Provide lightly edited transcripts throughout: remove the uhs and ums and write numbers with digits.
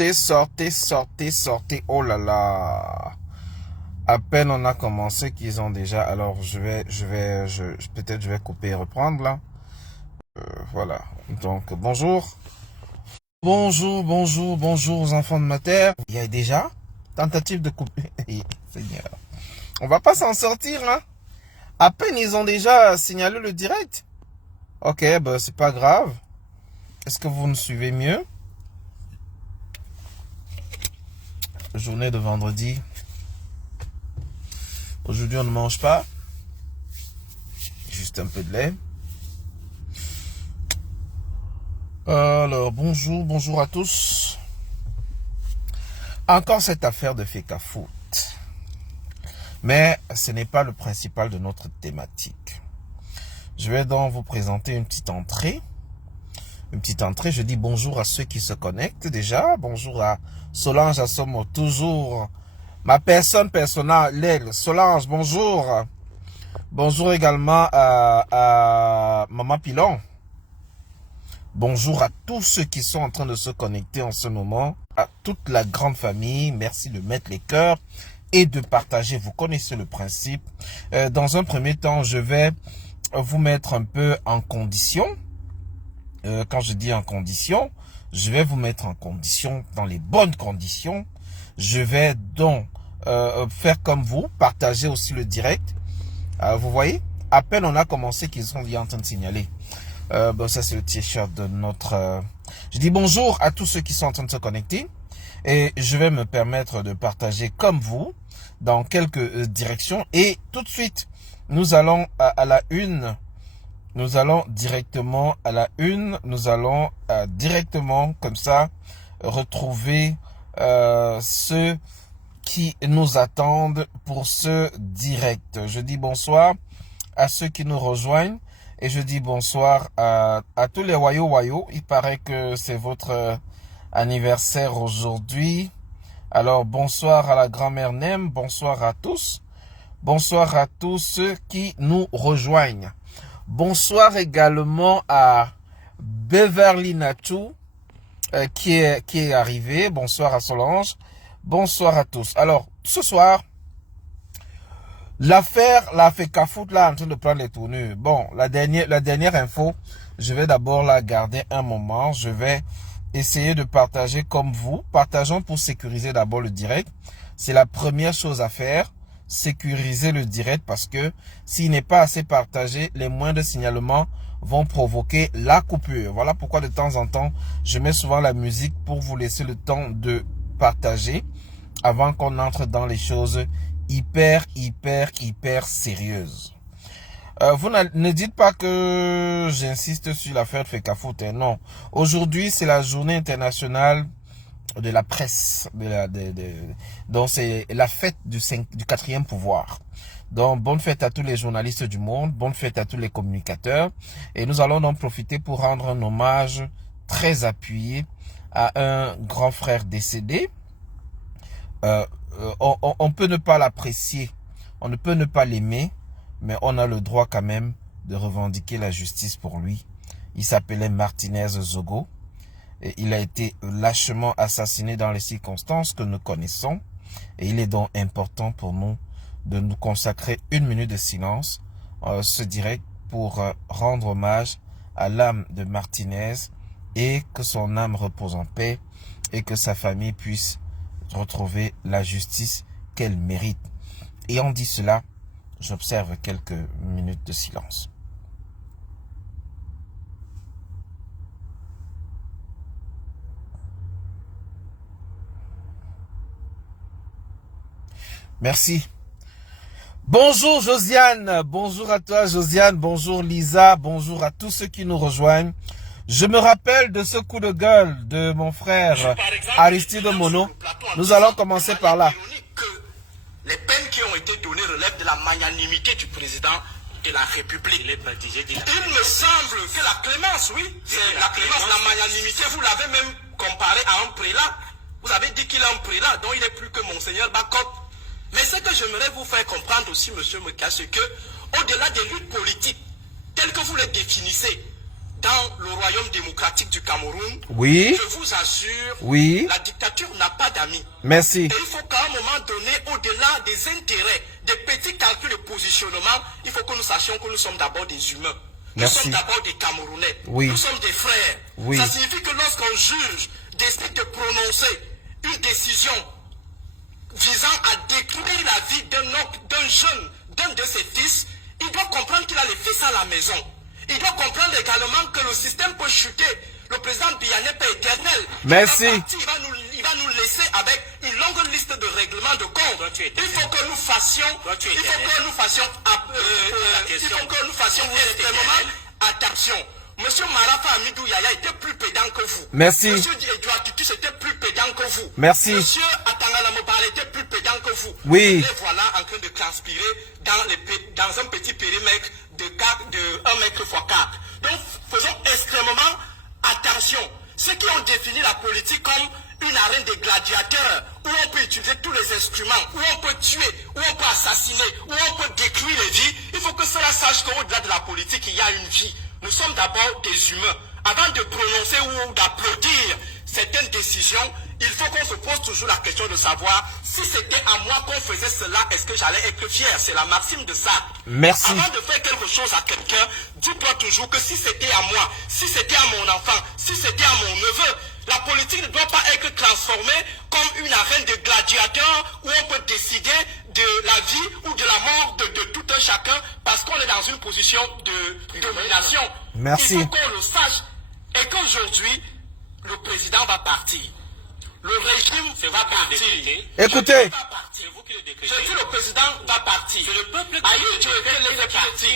Sortez, sortez, sortez, sortez. Oh là là. À peine on a commencé qu'ils ont déjà... Alors, peut-être je vais couper et reprendre là. Voilà. Donc, bonjour. Bonjour, bonjour, bonjour aux enfants de ma terre. Il y a déjà tentative de couper. Seigneur. On va pas s'en sortir, hein. À peine ils ont déjà signalé le direct. Ok, ben c'est pas grave. Est-ce que vous me suivez mieux? Journée de vendredi. Aujourd'hui, on ne mange pas. Juste un peu de lait. Alors, bonjour, bonjour à tous. Encore cette affaire de Fecafoot. Mais ce n'est pas le principal de notre thématique. Je vais donc vous présenter une petite entrée. Une petite entrée, je dis bonjour à ceux qui se connectent déjà. Bonjour à Solange Assomo, toujours ma personne personnelle. Solange, bonjour. Bonjour également à Maman Pilon. Bonjour à tous ceux qui sont en train de se connecter en ce moment. À toute la grande famille, merci de mettre les cœurs et de partager. Vous connaissez le principe. Dans un premier temps, je vais vous mettre un peu en condition. Quand je dis en condition, je vais vous mettre en condition, dans les bonnes conditions. Je vais donc faire comme vous, partager aussi le direct. Vous voyez, à peine on a commencé qu'ils sont en train de signaler. Bon, ça c'est le t-shirt de notre... Je dis bonjour à tous ceux qui sont en train de se connecter. Et je vais me permettre de partager comme vous, dans quelques directions. Et tout de suite, nous allons à la une. Nous allons directement à la une. Nous allons directement, comme ça, retrouver ceux qui nous attendent pour ce direct. Je dis bonsoir à ceux qui nous rejoignent. Et je dis bonsoir à tous les wayo. Il paraît que c'est votre anniversaire aujourd'hui. Alors bonsoir à la grand-mère Nem. Bonsoir à tous. Bonsoir à tous ceux qui nous rejoignent. Bonsoir également à Beverly Natou qui est arrivé. Bonsoir à Solange. Bonsoir à tous. Alors, ce soir, l'affaire la Fecafoot là en train de prendre les tournures. Bon, la dernière info, je vais d'abord la garder un moment. Je vais essayer de partager comme vous. Partageons pour sécuriser d'abord le direct. C'est la première chose à faire. Sécuriser le direct parce que s'il n'est pas assez partagé, les moindres signalements vont provoquer la coupure. Voilà pourquoi de temps en temps, je mets souvent la musique pour vous laisser le temps de partager avant qu'on entre dans les choses hyper sérieuses. Vous ne dites pas que j'insiste sur l'affaire de Fecafoot. Non. Aujourd'hui, c'est la journée internationale de la presse, donc c'est la fête du 4e pouvoir. Donc bonne fête à tous les journalistes du monde, bonne fête à tous les communicateurs, et nous allons donc profiter pour rendre un hommage très appuyé à un grand frère décédé. On peut ne pas l'apprécier, on ne peut ne pas l'aimer, mais on a le droit quand même de revendiquer la justice pour lui. Il s'appelait Martinez Zogo. Et il a été lâchement assassiné dans les circonstances que nous connaissons. Et il est donc important pour nous de nous consacrer une minute de silence, ce direct, pour rendre hommage à l'âme de Martinez et que son âme repose en paix et que sa famille puisse retrouver la justice qu'elle mérite. Et en dit cela, j'observe quelques minutes de silence. Merci. Bonjour Josiane, bonjour à toi Josiane, bonjour Lisa, bonjour à tous ceux qui nous rejoignent. Je me rappelle de ce coup de gueule de mon frère Aristide Mono. Nous allons commencer par là. Les peines qui ont été données relèvent de la magnanimité du président de la République. Il me semble que la clémence, oui, c'est la clémence, la magnanimité, vous l'avez même comparé à un prélat. Vous avez dit qu'il est un prélat, donc il est plus que Monseigneur Bacot. Mais ce que j'aimerais vous faire comprendre aussi, monsieur Meka, c'est que, au-delà des luttes politiques, telles que vous les définissez, dans le royaume démocratique du Cameroun, Oui. je vous assure, Oui. la dictature n'a pas d'amis. Merci. Et il faut qu'à un moment donné, au-delà des intérêts, des petits calculs de positionnement, il faut que nous sachions que nous sommes d'abord des humains. Nous Merci. sommes d'abord des Camerounais. Oui. Nous sommes des frères. Oui. Ça signifie que lorsqu'un juge décide de prononcer une décision visant à détruire la vie d'un jeune, d'un de ses fils, il doit comprendre qu'il a les fils à la maison. Il doit comprendre également que le système peut chuter. Le président Biya n'est pas éternel. Merci. Il va nous laisser avec une longue liste de règlements de compte. Il faut que nous fassions, extrêmement attention. Monsieur Marafa Amidou Yaya était plus pédant que vous. Merci. Monsieur Edouard Tutus était plus pédant que vous. Merci. Monsieur Atangala Mobale était plus pédant que vous. Oui. Et voilà en train de transpirer dans un petit périmètre de 1 mètre x 4. Donc faisons extrêmement attention. Ceux qui ont défini la politique comme une arène des gladiateurs, où on peut utiliser tous les instruments, où on peut tuer, où on peut assassiner, où on peut détruire les vies, il faut que cela sache qu'au-delà de la politique, il y a une vie. Nous sommes d'abord des humains. Avant de prononcer ou d'applaudir certaines décisions, il faut qu'on se pose toujours la question de savoir si c'était à moi qu'on faisait cela, est-ce que j'allais être fier? C'est la maxime de ça. Merci. Avant de faire quelque chose à quelqu'un, dis-toi toujours que si c'était à moi, si c'était à mon enfant, si c'était à mon neveu, la politique ne doit pas être transformée comme une arène de gladiateurs où on peut décider de la vie ou de la mort de tout un chacun parce qu'on est dans une position de domination. Merci. Il faut qu'on le sache et qu'aujourd'hui, le président va partir. Le régime va partir. Écoutez. Je dis le président va partir. C'est le peuple qui est parti.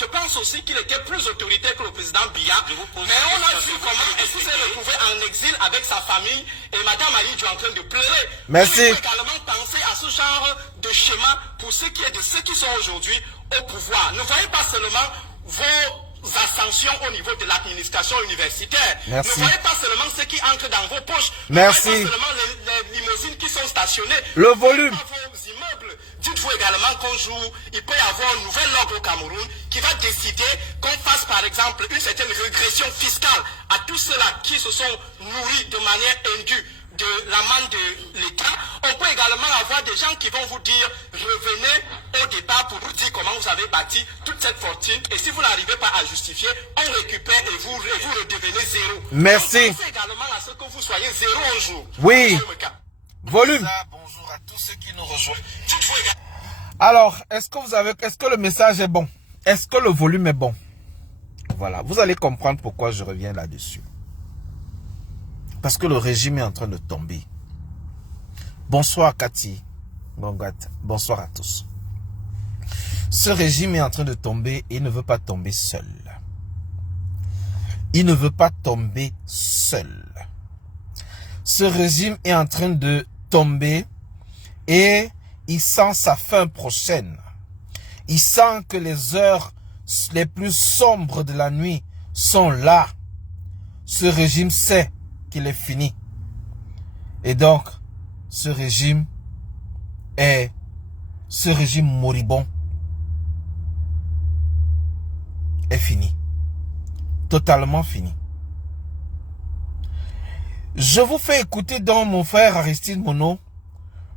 Je pense aussi qu'il était plus autoritaire que le président Biya. Mais on a vu comment est-ce qu'il s'est retrouvé en exil avec sa famille et Madame Aïdjo en train de pleurer. Merci. Il faut également penser à ce genre de schéma pour ce qui est de ceux qui sont aujourd'hui au pouvoir. Ne voyez pas seulement vos ascensions au niveau de l'administration universitaire. Merci. Ne voyez pas seulement ceux qui entrent dans vos poches. Merci. Ne voyez pas seulement les limousines qui sont stationnées. Le volume. Vos immeubles. Dites-vous également qu'un jour, il peut y avoir un nouvel ordre au Cameroun qui va décider qu'on fasse par exemple une certaine régression fiscale à tous ceux-là qui se sont nourris de manière indue de la manne de l'État. On peut également avoir des gens qui vont vous dire revenez au départ pour vous dire comment vous avez bâti toute cette fortune et si vous n'arrivez pas à justifier, on récupère et vous redevenez zéro. Merci. Donc, pensez également à ce que vous soyez zéro un jour. Oui. Volume. Bonjour à tous ceux qui nous rejoignent. Alors, est-ce que le message est bon? Est-ce que le volume est bon? Voilà, vous allez comprendre pourquoi je reviens là-dessus. Parce que le régime est en train de tomber. Bonsoir Cathy. Bonsoir à tous. Ce régime est en train de tomber et il ne veut pas tomber seul. Il ne veut pas tomber seul. Ce régime est en train de tomber et il sent sa fin prochaine. Il sent que les heures les plus sombres de la nuit sont là. Ce régime sait qu'il est fini. Et donc, ce régime moribond est fini. Totalement fini. Je vous fais écouter donc mon frère Aristide Mono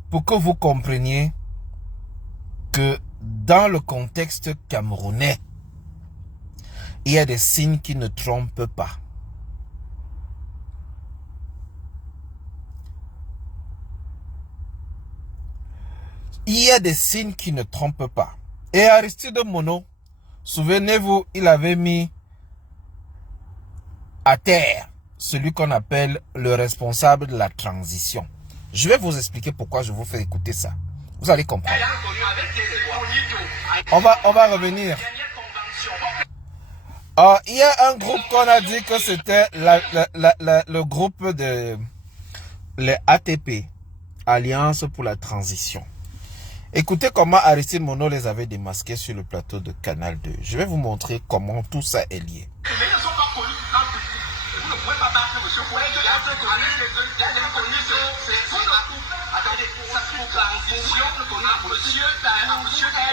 pour que vous compreniez que dans le contexte camerounais, il y a des signes qui ne trompent pas. Il y a des signes qui ne trompent pas. Et Aristide Mono, souvenez-vous, il avait mis à terre celui qu'on appelle le responsable de la transition. Je vais vous expliquer pourquoi je vous fais écouter ça. Vous allez comprendre. On va revenir. Il y a un groupe qu'on a dit que c'était le groupe de les ATP, Alliance pour la Transition. Écoutez comment Aristide Mono les avait démasqués sur le plateau de Canal 2. Je vais vous montrer comment tout ça est lié. Mais ils ne sont pas connus en public. Vous ne pouvez pas battre M. Fouet. Attendez, pour position à monsieur qui a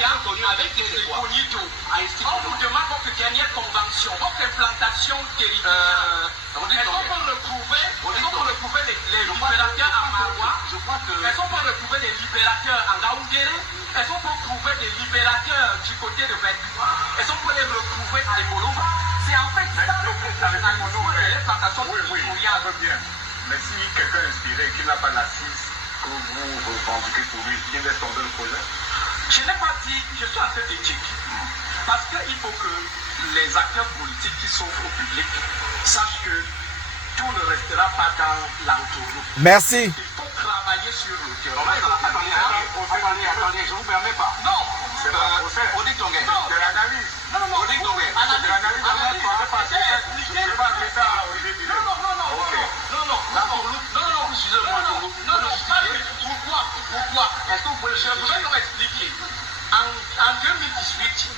avec des Bonito. On vous demande votre dernière convention, votre implantation territoriale. Est-ce qu'on peut retrouver les libérateurs à Maroua? Est-ce qu'on peut retrouver les libérateurs à Gaoundéré? Est-ce qu'on peut retrouver des libérateurs du côté de Bentoua? Est-ce qu'on peut les retrouver à Bolova? C'est en fait ça le plantations territoriales. On veut bien. Mais si quelqu'un inspiré qui n'a pas l'assise que vous revendiquez pour lui, qui laisse tomber le projet? Je n'ai pas dit, je suis assez éthique. Parce qu'il faut que les acteurs politiques qui s'offrent au public sachent que tout ne restera pas dans l'entourloupe. Merci. Il faut travailler sur le terrain. Attendez, je ne vous permets pas. Non. C'est pas un procès. On dit Tongué. C'est l'analyse. Non. On dit Tongué. C'est l'analyse. Je ne vais pas dire ça à Olivier Billet. Non. Pourquoi? Est-ce que vous pouvez me expliquer? En 2018,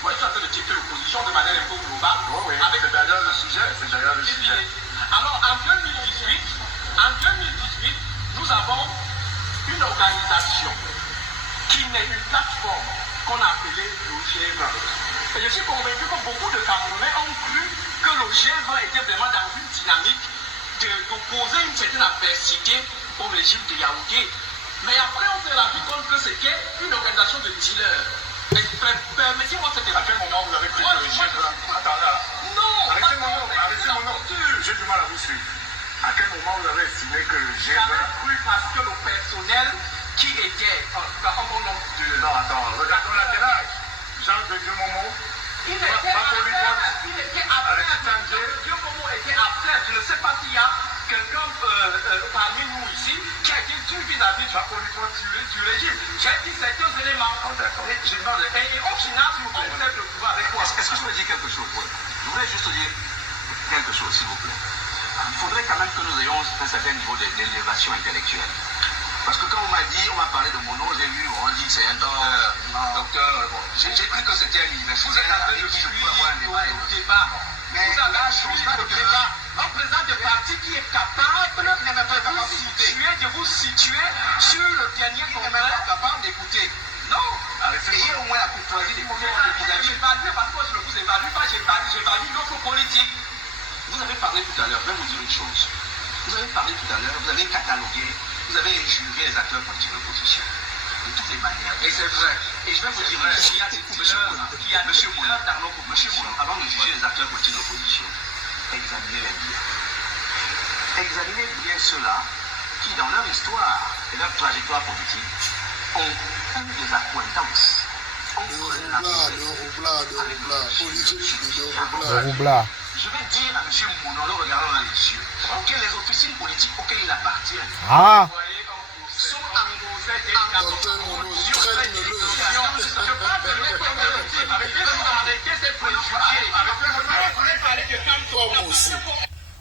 vous êtes en train de checker l'opposition de manière un peu globale. Oui, c'est d'ailleurs le sujet. Alors, en 2018, nous avons une organisation qui n'est une plateforme qu'on a appelée le G20. Et je suis convaincu que beaucoup de Camerounais ont cru que le G20 était vraiment dans une dynamique d'opposer une certaine adversité au régime de Yaoundé. Mais après, on s'est rendu compte que c'était une organisation de dealers. Permettez-moi cette À quel moment vous avez cru que le G20... Attends là. Non. Arrêtez mon nom. J'ai du mal à vous suivre. À quel moment vous avez estimé que le G20... J'avais cru parce que le personnel qui était... Non, attends. Regardons la quel âge. Jean de Dieu Momo. Il était absent. Dieu Momo était absent. Je ne sais pas s'il y a quelqu'un parmi nous ici qui a été tué vis-à-vis du régime. J'ai dit certains éléments. Et au final, on vous lève le pouvoir avec quoi? Est-ce que je peux dire quelque chose? Je voudrais juste dire quelque chose, s'il vous plaît. Il faudrait quand même que nous ayons un certain niveau d'élévation intellectuelle. Parce que quand on m'a parlé de mon nom, j'ai vu, on dit que c'est un docteur. J'ai cru que c'était un universitaire. Vous êtes en train de suivre le débat. Vous avez suivi le débat. Un président de parti qui est capable de vous situer sur le dernier congrès. Capable d'écouter. Non. Ayez au moins la courtoisie d'écouter Je n'ai pas dit parce que je ne vous évalue pas, j'ai évalué notre politique. Vous avez parlé tout à l'heure, je vais vous dire une chose. Vous avez parlé tout à l'heure, vous avez catalogué, vous avez injurié les acteurs politiques de l'opposition. De toutes les manières. Et c'est vrai. Et je vais vous dire, monsieur Moulin, avant de juger les acteurs politiques de l'opposition, examinez-les bien. Examinez bien ceux-là qui, dans leur histoire et leur trajectoire politique, ont eu des accointances. Le roublard. Je vais dire à M. Moulin, en le regardant dans les yeux, que les officines politiques auxquelles il appartient Ah. sont engourdées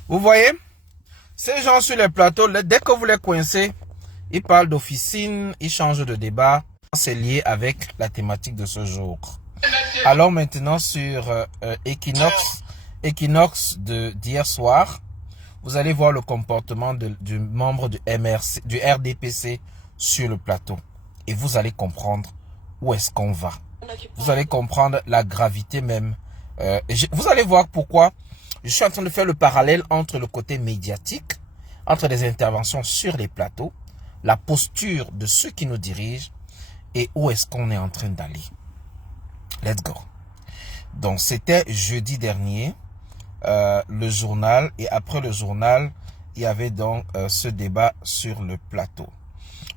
Vous voyez, ces gens sur les plateaux, dès que vous les coincez, ils parlent d'officine, ils changent de débat. C'est lié avec la thématique de ce jour. Alors maintenant sur Equinox d'hier soir, vous allez voir le comportement du membre du RDPC sur le plateau. Et vous allez comprendre où est-ce qu'on va. Vous allez comprendre la gravité même. Vous allez voir pourquoi je suis en train de faire le parallèle entre le côté médiatique, entre les interventions sur les plateaux, la posture de ceux qui nous dirigent et où est-ce qu'on est en train d'aller. Let's go. Donc c'était jeudi dernier, le journal, et après le journal, il y avait donc ce débat sur le plateau.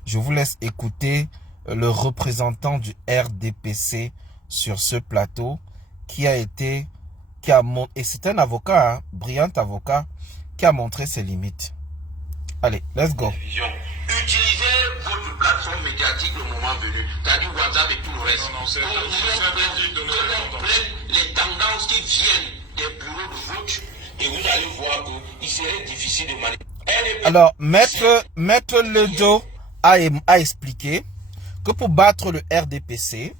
Je vous laisse écouter le représentant du RDPC sur ce plateau et c'est un avocat, hein, brillant avocat, qui a montré ses limites. Allez, let's go. Utilisez votre plateforme médiatique le moment venu, c'est-à-dire WhatsApp et tout le reste. Que l'on prenne les tendances qui viennent des bureaux de vote et vous allez voir qu'il serait difficile de manipuler. Alors, Maître Ledo a expliqué que pour battre le RDPC,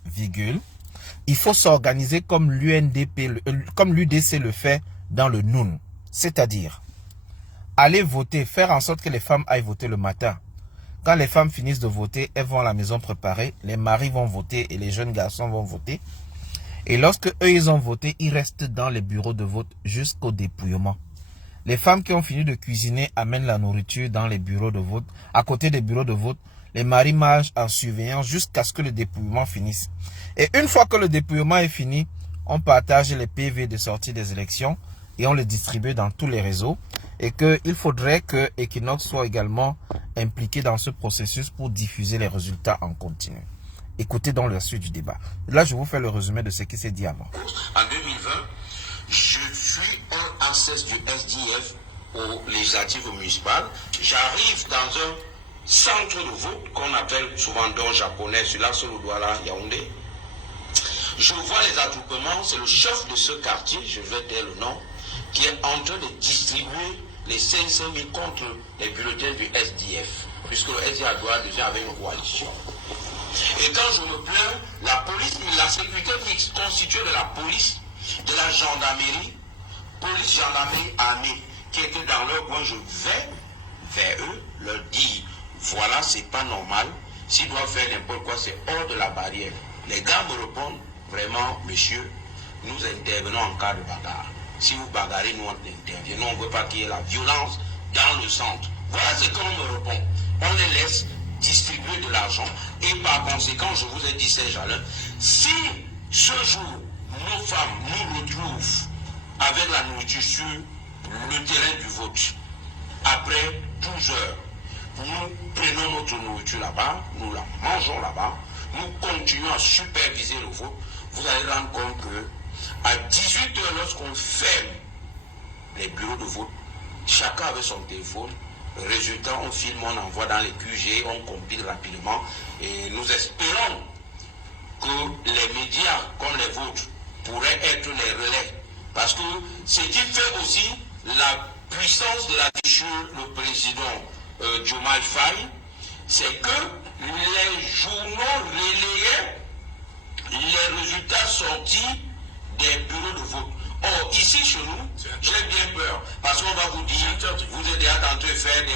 il faut s'organiser comme l'UDC le fait dans le Noun. C'est-à-dire, aller voter, faire en sorte que les femmes aillent voter le matin. Quand les femmes finissent de voter, elles vont à la maison préparer. Les maris vont voter et les jeunes garçons vont voter. Et lorsque eux, ils ont voté, ils restent dans les bureaux de vote jusqu'au dépouillement. Les femmes qui ont fini de cuisiner amènent la nourriture dans les bureaux de vote. À côté des bureaux de vote, les maris mangent en surveillant jusqu'à ce que le dépouillement finisse. Et une fois que le dépouillement est fini, on partage les PV de sortie des élections et on les distribue dans tous les réseaux. Et qu'il faudrait que Equinox soit également impliqué dans ce processus pour diffuser les résultats en continu. Écoutez donc la suite du débat. Là, je vous fais le résumé de ce qui s'est dit avant. En 2020, je suis un access du SDF aux législatives municipales. J'arrive dans un centre de vote qu'on appelle souvent dans japonais, celui-là sur le Douala, Yaoundé. Je vois les attroupements, c'est le chef de ce quartier, je vais dire le nom, qui est en train de distribuer les 500 000 contre les bulletins du SDF, puisque le SDF doit déjà avec une coalition. Et quand je me plains, la police, la sécurité mixte constituée de la police, de la gendarmerie, police, gendarmerie, armée, qui était dans leur coin, je vais vers eux, leur dire, voilà, c'est pas normal, s'ils doivent faire n'importe quoi, c'est hors de la barrière. Les gars me répondent, vraiment, monsieur, nous intervenons en cas de bagarre. Si vous bagarrez, nous on intervient. Nous, on ne veut pas qu'il y ait la violence dans le centre. Voilà ce qu'on me répond. On les laisse distribuer de l'argent. Et par conséquent, je vous ai dit, Saint-Jalin, si ce jour, nos femmes nous retrouvent avec la nourriture sur le terrain du vote, après 12 heures, nous prenons notre nourriture là-bas, nous la mangeons là-bas, nous continuons à superviser le vote, vous allez rendre compte que à 18 heures, lorsqu'on ferme les bureaux de vote, chacun avec son téléphone. Résultat, on filme, on envoie dans les QG, on compile rapidement. Et nous espérons que les médias, comme les vôtres, pourraient être les relais. Parce que ce qui fait aussi la puissance de la sur le président Diomaye Faye, c'est que les journaux relayaient les résultats sortis des bureaux de vote. Or, ici chez nous, j'ai bien peur, parce qu'on va vous dire, vous êtes déjà en train de faire des...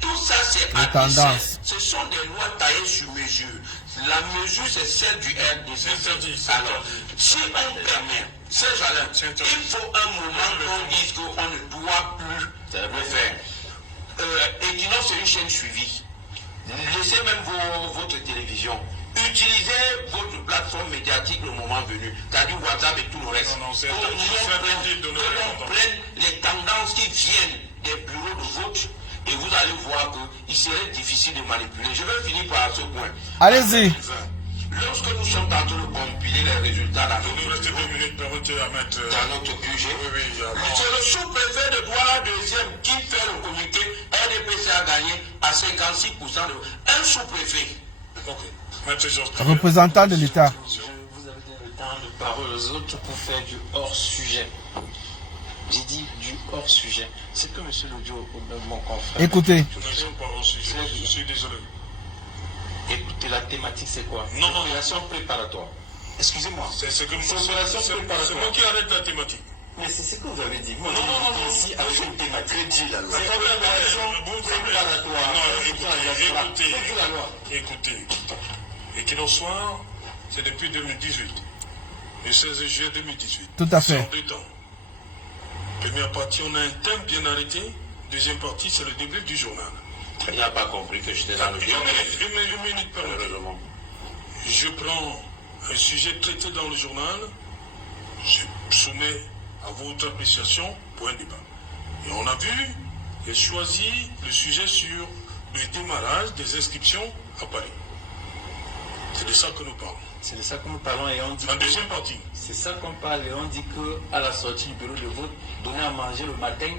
Tout ça, c'est tendance. Ce sont des lois taillées sur mesure. La mesure, c'est celle du RDC. Alors, si on permet, il faut un moment qu'on dise qu'on ne doit plus le faire. Equinox, c'est une chaîne suivie. Laissez même votre télévision. Utilisez votre plateforme médiatique le moment venu, c'est-à-dire WhatsApp et tout le reste. Pour qu'on prenne les tendances qui viennent des bureaux de vote et vous allez voir qu'il serait difficile de manipuler. Je vais finir par ce point. Allez-y. Lorsque nous sommes en train de compiler les résultats dans notre QG, c'est le sous-préfet de Douala deuxième qui fait le communiqué. RDPC a gagné à 56% un sous-préfet. Représentant de l'État. Vous avez donné le temps de parole aux autres pour faire du hors-sujet. J'ai dit du hors-sujet. C'est que M. Lodjo, mon confrère... Écoutez. Je suis désolé. Écoutez, la thématique c'est quoi? Non. Opération préparatoire. Excusez-moi. C'est moi qui arrête la thématique. Mais c'est ce que vous avez dit. Non. Ici, avec une thématique. Écoutez. Et qu'il en soit, c'est depuis 2018. Le 16 juillet 2018. Tout à fait. C'est en 2 temps. Première partie, on a un thème bien arrêté. Deuxième partie, c'est le début du journal. Il n'a pas compris que j'étais dans le journal. Une minute, permettez-moi. Je prends un sujet traité dans le journal, je soumets à votre appréciation pour un débat. Et on a vu, j'ai choisi le sujet sur le démarrage des inscriptions à Paris. C'est de ça que nous parlons. C'est de ça que nous parlons et on dit... En deuxième partie. C'est ça qu'on parle et on dit qu'à la sortie du bureau de vote, donner à manger le matin,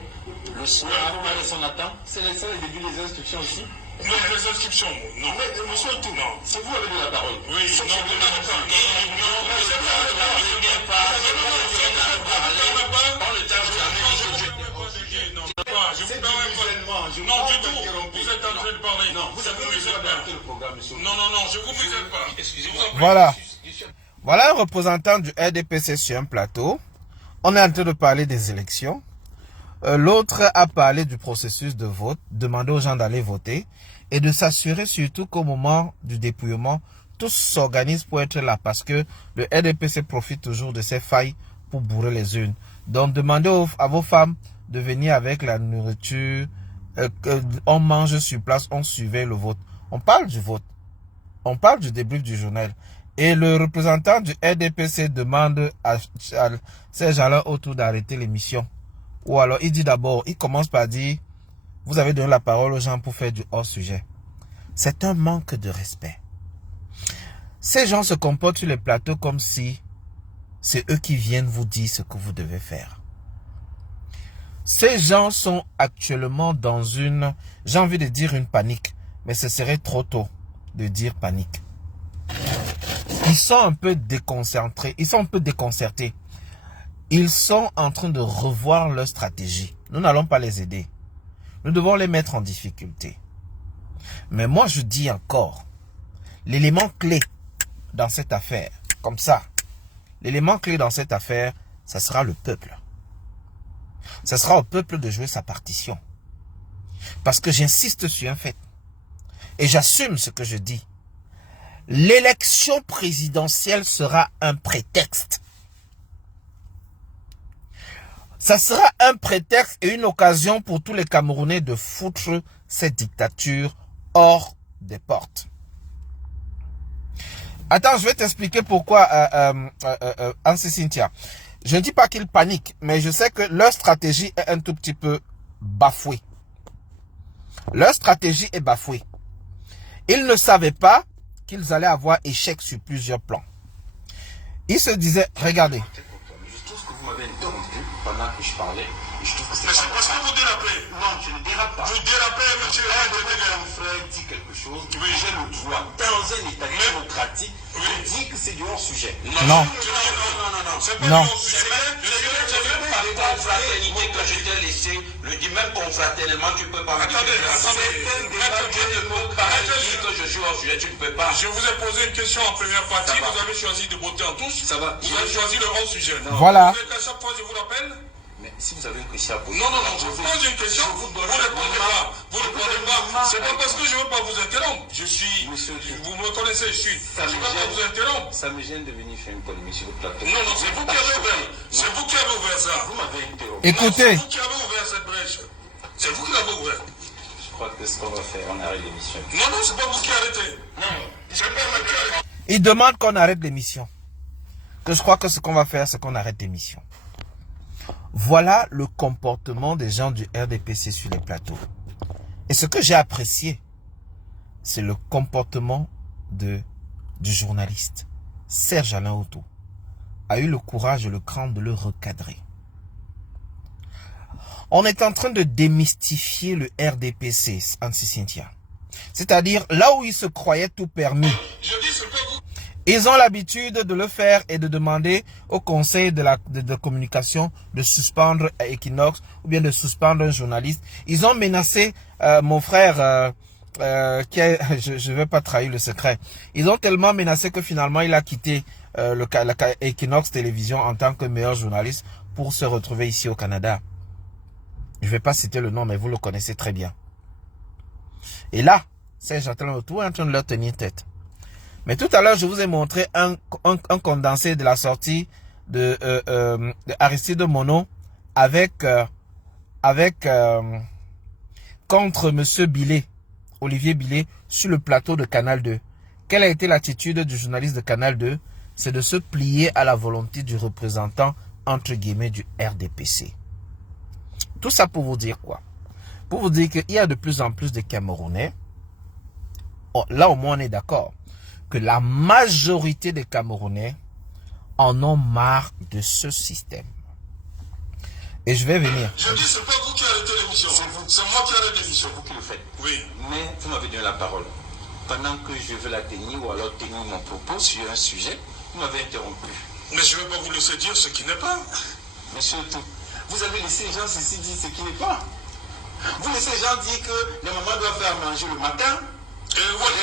le soir, on attend. C'est le début des inscriptions aussi. Non, les inscriptions, non. Mais monsieur tout, non. c'est vous avec la parole. Oui, Non, du tout. Vous êtes en train de parler. Non, vous avez le programme. Non, je vous muselez pas. Excusez-moi. Voilà un représentant du RDPC sur un plateau. On est en train de parler des élections. L'autre a parlé du processus de vote, demandé aux gens d'aller voter. et de s'assurer surtout qu'au moment du dépouillement, tous s'organisent pour être là parce que le RDPC profite toujours de ces failles pour bourrer les urnes. Donc demandez à vos femmes de venir avec la nourriture, on mange sur place, on surveille le vote. On parle du vote, on parle du débrief du journal. Et le représentant du RDPC demande à ces gens-là autour d'arrêter l'émission. Ou alors il dit d'abord, il commence par dire, vous avez donné la parole aux gens pour faire du hors-sujet. C'est un manque de respect. Ces gens se comportent sur les plateaux comme si c'est eux qui viennent vous dire ce que vous devez faire. Ces gens sont actuellement dans une, j'ai envie de dire une panique, mais ce serait trop tôt de dire panique. Ils sont un peu déconcentrés, ils sont un peu déconcertés. Ils sont en train de revoir leur stratégie. Nous n'allons pas les aider. Nous devons les mettre en difficulté. Mais moi je dis encore, l'élément clé dans cette affaire, comme ça, l'élément clé dans cette affaire, ça sera le peuple. Ça sera au peuple de jouer sa partition. Parce que j'insiste sur un fait. Et j'assume ce que je dis. L'élection présidentielle sera un prétexte. Ça sera un prétexte et une occasion pour tous les Camerounais de foutre cette dictature hors des portes. Attends, je vais t'expliquer pourquoi, Ansi Cynthia. Je ne dis pas qu'ils paniquent, mais je sais que leur stratégie est un tout petit peu bafouée. Leur stratégie est bafouée. Ils ne savaient pas qu'ils allaient avoir échec sur plusieurs plans. Ils se disaient, regardez. Je trouve que vous m'avez interrompu pendant que je parlais. Et je trouve que Mais c'est parce que vous dérapez. Non, je ne dérape pas. Vous dérapez, monsieur. Mon frère dit quelque chose. Oui, j'ai le droit, dans un état démocratique, de dire que c'est du hors-sujet. Non. C'est pas Non. du hors-sujet. Je ne veux pas par confraternité que je t'ai laissé. Le dis même confraternellement, tu ne peux pas me dire. Attendez. Je ne peux pas dire que je suis hors sujet, tu ne peux pas. Je vous ai posé une question en première partie. Vous avez choisi de botter en touche. Ça va. Vous avez choisi le hors-sujet. Voilà. Vous voulez qu'à chaque fois je vous rappelle? Mais si vous avez une question à poser. Non, je vous pose une question. Vous ne répondez pas. Vous ne répondez pas. C'est pas parce que je ne veux pas vous interrompre. Je suis. Vous me connaissez, je suis. Je ne veux pas vous interrompre. Ça me gêne de venir faire une polémique sur le plateau. Non, c'est vous qui avez ouvert. C'est vous qui avez ouvert ça. Vous m'avez interrompu. Écoutez. C'est vous qui avez ouvert cette brèche. C'est vous qui l'avez ouvert. Je crois que ce qu'on va faire, on arrête l'émission. Non, c'est pas vous qui arrêtez. Non. C'est pas moi qui arrête. Ils demandent qu'on arrête l'émission. Que je crois que ce qu'on va faire, c'est qu'on arrête l'émission. Voilà le comportement des gens du RDPC sur les plateaux. Et ce que j'ai apprécié, c'est le comportement du journaliste. Serge Alain Auto a eu le courage et le cran de le recadrer. On est en train de démystifier le RDPC, Ansi Cynthia. C'est-à-dire, là où ils se croyaient tout permis, Je dis ce que vous. ils ont l'habitude de le faire et de demander au conseil de communication de suspendre Equinox ou bien de suspendre un journaliste. Ils ont menacé mon frère, je ne vais pas trahir le secret. Ils ont tellement menacé que finalement il a quitté la Equinox Télévision en tant que meilleur journaliste pour se retrouver ici au Canada. Je ne vais pas citer le nom, mais vous le connaissez très bien. Et là, Serge Alain Auto est en train de leur tenir tête. Mais tout à l'heure, je vous ai montré un condensé de la sortie de Aristide Mono contre M. Billet, Olivier Billet, sur le plateau de Canal 2. Quelle a été l'attitude du journaliste de Canal 2? C'est de se plier à la volonté du représentant, entre guillemets, du RDPC. Tout ça pour vous dire quoi? Pour vous dire qu'il y a de plus en plus de Camerounais. Oh, là au moins on est d'accord que la majorité des Camerounais en ont marre de ce système. Et je vais venir. Je dis, c'est pas vous qui arrêtez l'émission. C'est moi qui arrête l'émission. C'est vous qui le faites. Oui. Mais vous m'avez donné la parole. Pendant que je veux la tenir ou alors tenir mon propos sur un sujet, vous m'avez interrompu. Mais je ne vais pas vous laisser dire ce qui n'est pas. Monsieur Tout, vous avez laissé les gens ici dire ce qui n'est pas. Vous laissez les gens dire que les mamans doivent faire manger le matin Et votre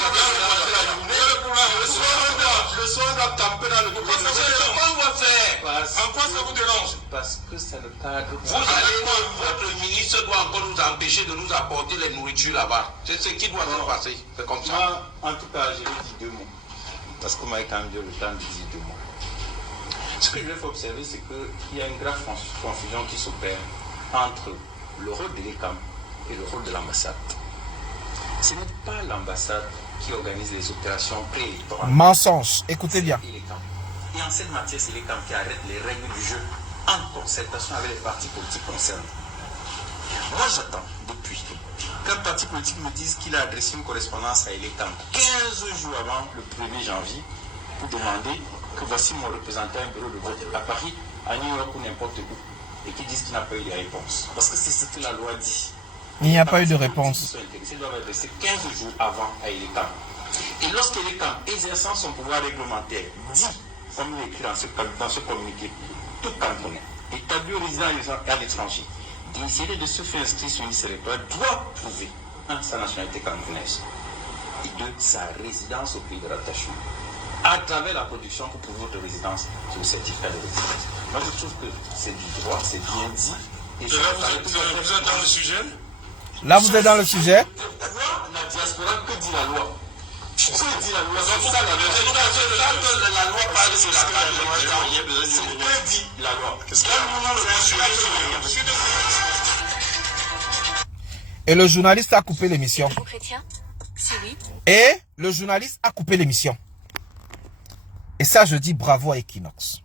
Le soir, on doit camper dans le gouvernement. Qu'est-ce qu'on doit faire? En quoi ça vous dérange? Parce que c'est le cadre. Votre ministre doit encore nous empêcher de nous apporter les nourritures là-bas. C'est ce qui doit se passer. C'est comme ça. Moi, en tout cas, je vais dire 2 mots. Parce qu'on m'a quand même donné le temps de dire 2 mots. Ce que je vais observer, c'est qu'il y a une grave confusion qui s'opère entre le rôle de l'ECAM et le rôle de l'ambassade. Ce n'est pas l'ambassade qui organise les opérations préélectorales. Mensonge, écoutez bien. Et en cette matière, c'est l'ECAM qui arrête les règles du jeu en concertation avec les partis politiques concernés. Moi, j'attends depuis qu'un parti politique me dise qu'il a adressé une correspondance à l'ECAM 15 jours avant le 1er janvier pour demander que voici mon représentant un bureau de vote à Paris, à New York ou n'importe où, et qui disent qu'il n'a pas eu de réponse. Parce que c'est ce que la loi dit. Il n'y a pas eu de réponse. Les intéressés doivent adresser 15 jours avant à l'ECAM. Et lorsque l'ECAM, exerçant son pouvoir réglementaire, dit, comme il est écrit dans ce communiqué, tout Camerounais, établi au résident à l'étranger, désiré de se faire inscrire sur une liste électorale, doit prouver, 1, sa nationalité camerounaise, et 2, sa résidence au pays de rattachement, à travers la production pour prouver votre résidence sur le certificat de résidence. Moi, je trouve que c'est du droit, c'est bien dit. Et là, vous êtes dans le sujet? Là, vous êtes dans le sujet. La diaspora, que dit la loi? Que dit la loi? La loi parle de la carte de résidence. Que dit la loi? Et le journaliste a coupé l'émission. Chrétien? Si oui. Et le journaliste a coupé l'émission. Et ça, je dis bravo à Equinox.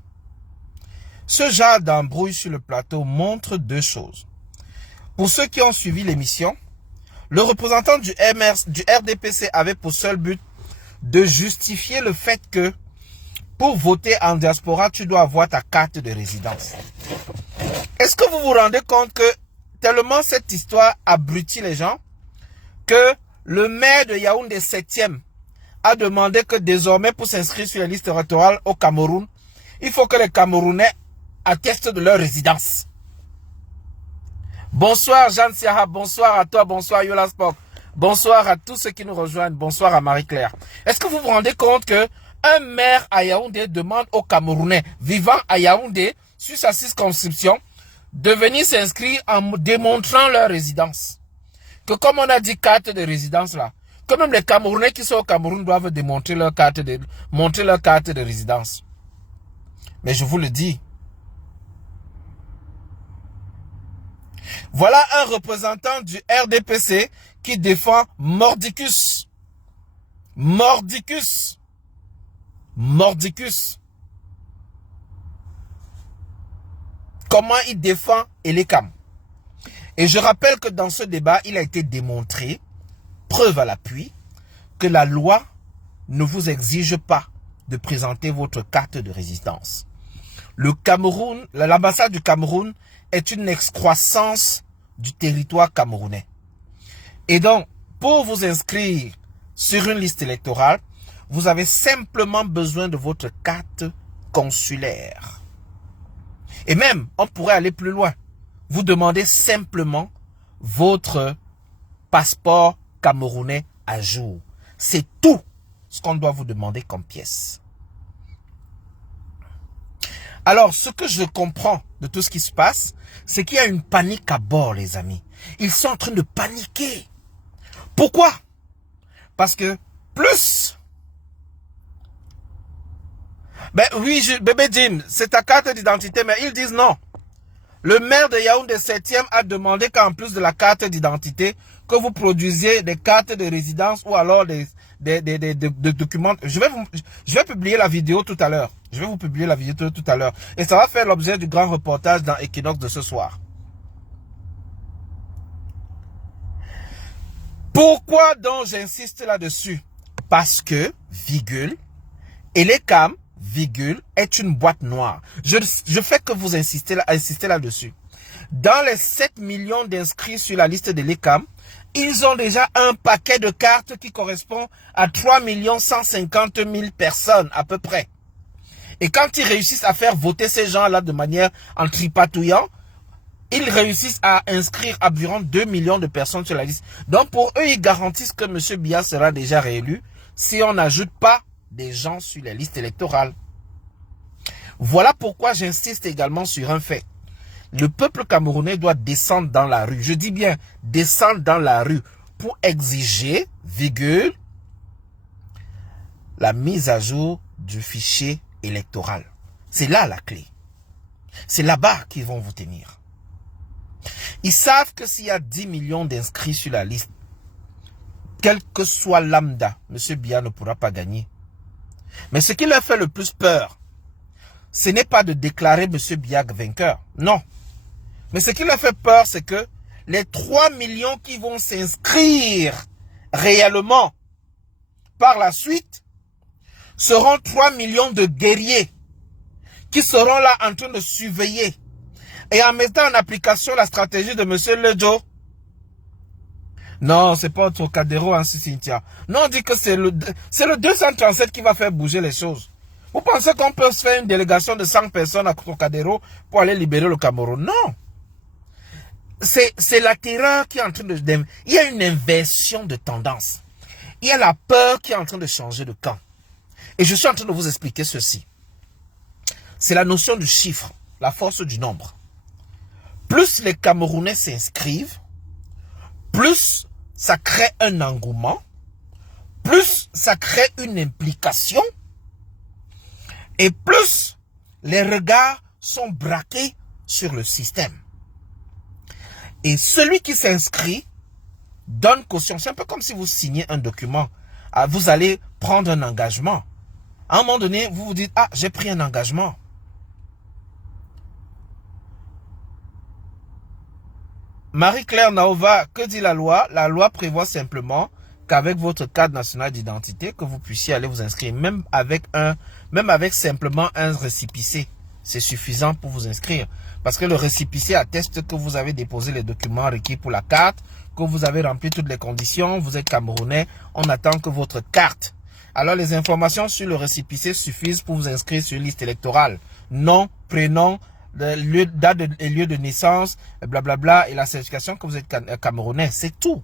Ce genre d'embrouille sur le plateau montre 2 choses. Pour ceux qui ont suivi l'émission, le représentant du RDPC avait pour seul but de justifier le fait que pour voter en diaspora, tu dois avoir ta carte de résidence. Est-ce que vous vous rendez compte que tellement cette histoire abrutit les gens que le maire de Yaoundé 7e a demandé que désormais pour s'inscrire sur la liste électorale au Cameroun, il faut que les Camerounais attestent de leur résidence. Bonsoir Jeanne Siaha, bonsoir à toi, bonsoir Yola Spock, bonsoir à tous ceux qui nous rejoignent, bonsoir à Marie-Claire. Est-ce que vous vous rendez compte que un maire à Yaoundé demande aux Camerounais vivant à Yaoundé sur sa circonscription de venir s'inscrire en démontrant leur résidence? Que comme on a dit carte de résidence là, que même les Camerounais qui sont au Cameroun doivent démontrer montrer leur carte de résidence. Mais je vous le dis, voilà un représentant du RDPC qui défend Mordicus. Mordicus. Mordicus. Comment il défend l'ECAM? Et je rappelle que dans ce débat, il a été démontré, preuve à l'appui, que la loi ne vous exige pas de présenter votre carte de résidence. Le Cameroun, l'ambassade du Cameroun est une excroissance du territoire camerounais. Et donc, pour vous inscrire sur une liste électorale, vous avez simplement besoin de votre carte consulaire. Et même, on pourrait aller plus loin. Vous demandez simplement votre passeport camerounais à jour. C'est tout ce qu'on doit vous demander comme pièce. Alors, ce que je comprends de tout ce qui se passe, c'est qu'il y a une panique à bord, les amis. Ils sont en train de paniquer. Pourquoi? Parce que plus... Ben oui, bébé Jim, c'est ta carte d'identité, mais ils disent non. Le maire de Yaoundé 7e a demandé qu'en plus de la carte d'identité, que vous produisiez des cartes de résidence ou alors des documents. Je vais publier la vidéo tout à l'heure. Je vais vous publier la vidéo tout à l'heure. Et ça va faire l'objet du grand reportage dans Equinox de ce soir. Pourquoi donc j'insiste là-dessus? Parce que, virgule, l'ECAM, virgule, est une boîte noire. Je fais que vous insister là-dessus. Dans les 7 millions d'inscrits sur la liste de l'ECAM, ils ont déjà un paquet de cartes qui correspond à 3 150 000 personnes à peu près. Et quand ils réussissent à faire voter ces gens-là de manière en tripatouillant, ils réussissent à inscrire environ 2 millions de personnes sur la liste. Donc pour eux, ils garantissent que M. Biya sera déjà réélu si on n'ajoute pas des gens sur les listes électorales. Voilà pourquoi j'insiste également sur un fait. Le peuple camerounais doit descendre dans la rue. Je dis bien descendre dans la rue pour exiger, virgule, la mise à jour du fichier électoral. C'est là la clé. C'est là-bas qu'ils vont vous tenir. Ils savent que s'il y a 10 millions d'inscrits sur la liste, quel que soit lambda, M. Biya ne pourra pas gagner. Mais ce qui leur fait le plus peur, ce n'est pas de déclarer M. Biya vainqueur. Non. Mais ce qui leur fait peur, c'est que les 3 millions qui vont s'inscrire réellement par la suite seront 3 millions de guerriers qui seront là en train de surveiller et en mettant en application la stratégie de M. Lejo. Non, c'est pas Trocadéro, hein, Cynthia. Non, on dit que c'est le 237 qui va faire bouger les choses. Vous pensez qu'on peut se faire une délégation de 100 personnes à Trocadéro pour aller libérer le Cameroun? Non. C'est la terreur qui est en train de... Il y a une inversion de tendance. Il y a la peur qui est en train de changer de camp. Et je suis en train de vous expliquer ceci. C'est la notion du chiffre, la force du nombre. Plus les Camerounais s'inscrivent, plus ça crée un engouement, plus ça crée une implication, et plus les regards sont braqués sur le système. Et celui qui s'inscrit donne caution. C'est un peu comme si vous signez un document. Vous allez prendre un engagement. À un moment donné, vous vous dites, ah, j'ai pris un engagement. Marie-Claire Naova, que dit la loi? La loi prévoit simplement qu'avec votre carte nationale d'identité, que vous puissiez aller vous inscrire, même avec simplement un récépissé. C'est suffisant pour vous inscrire. Parce que le récépissé atteste que vous avez déposé les documents requis pour la carte, que vous avez rempli toutes les conditions, vous êtes Camerounais, on attend que votre carte. Alors les informations sur le récépissé suffisent pour vous inscrire sur une liste électorale. Nom, prénom, date et lieu de naissance, blablabla, et la certification que vous êtes Camerounais, c'est tout.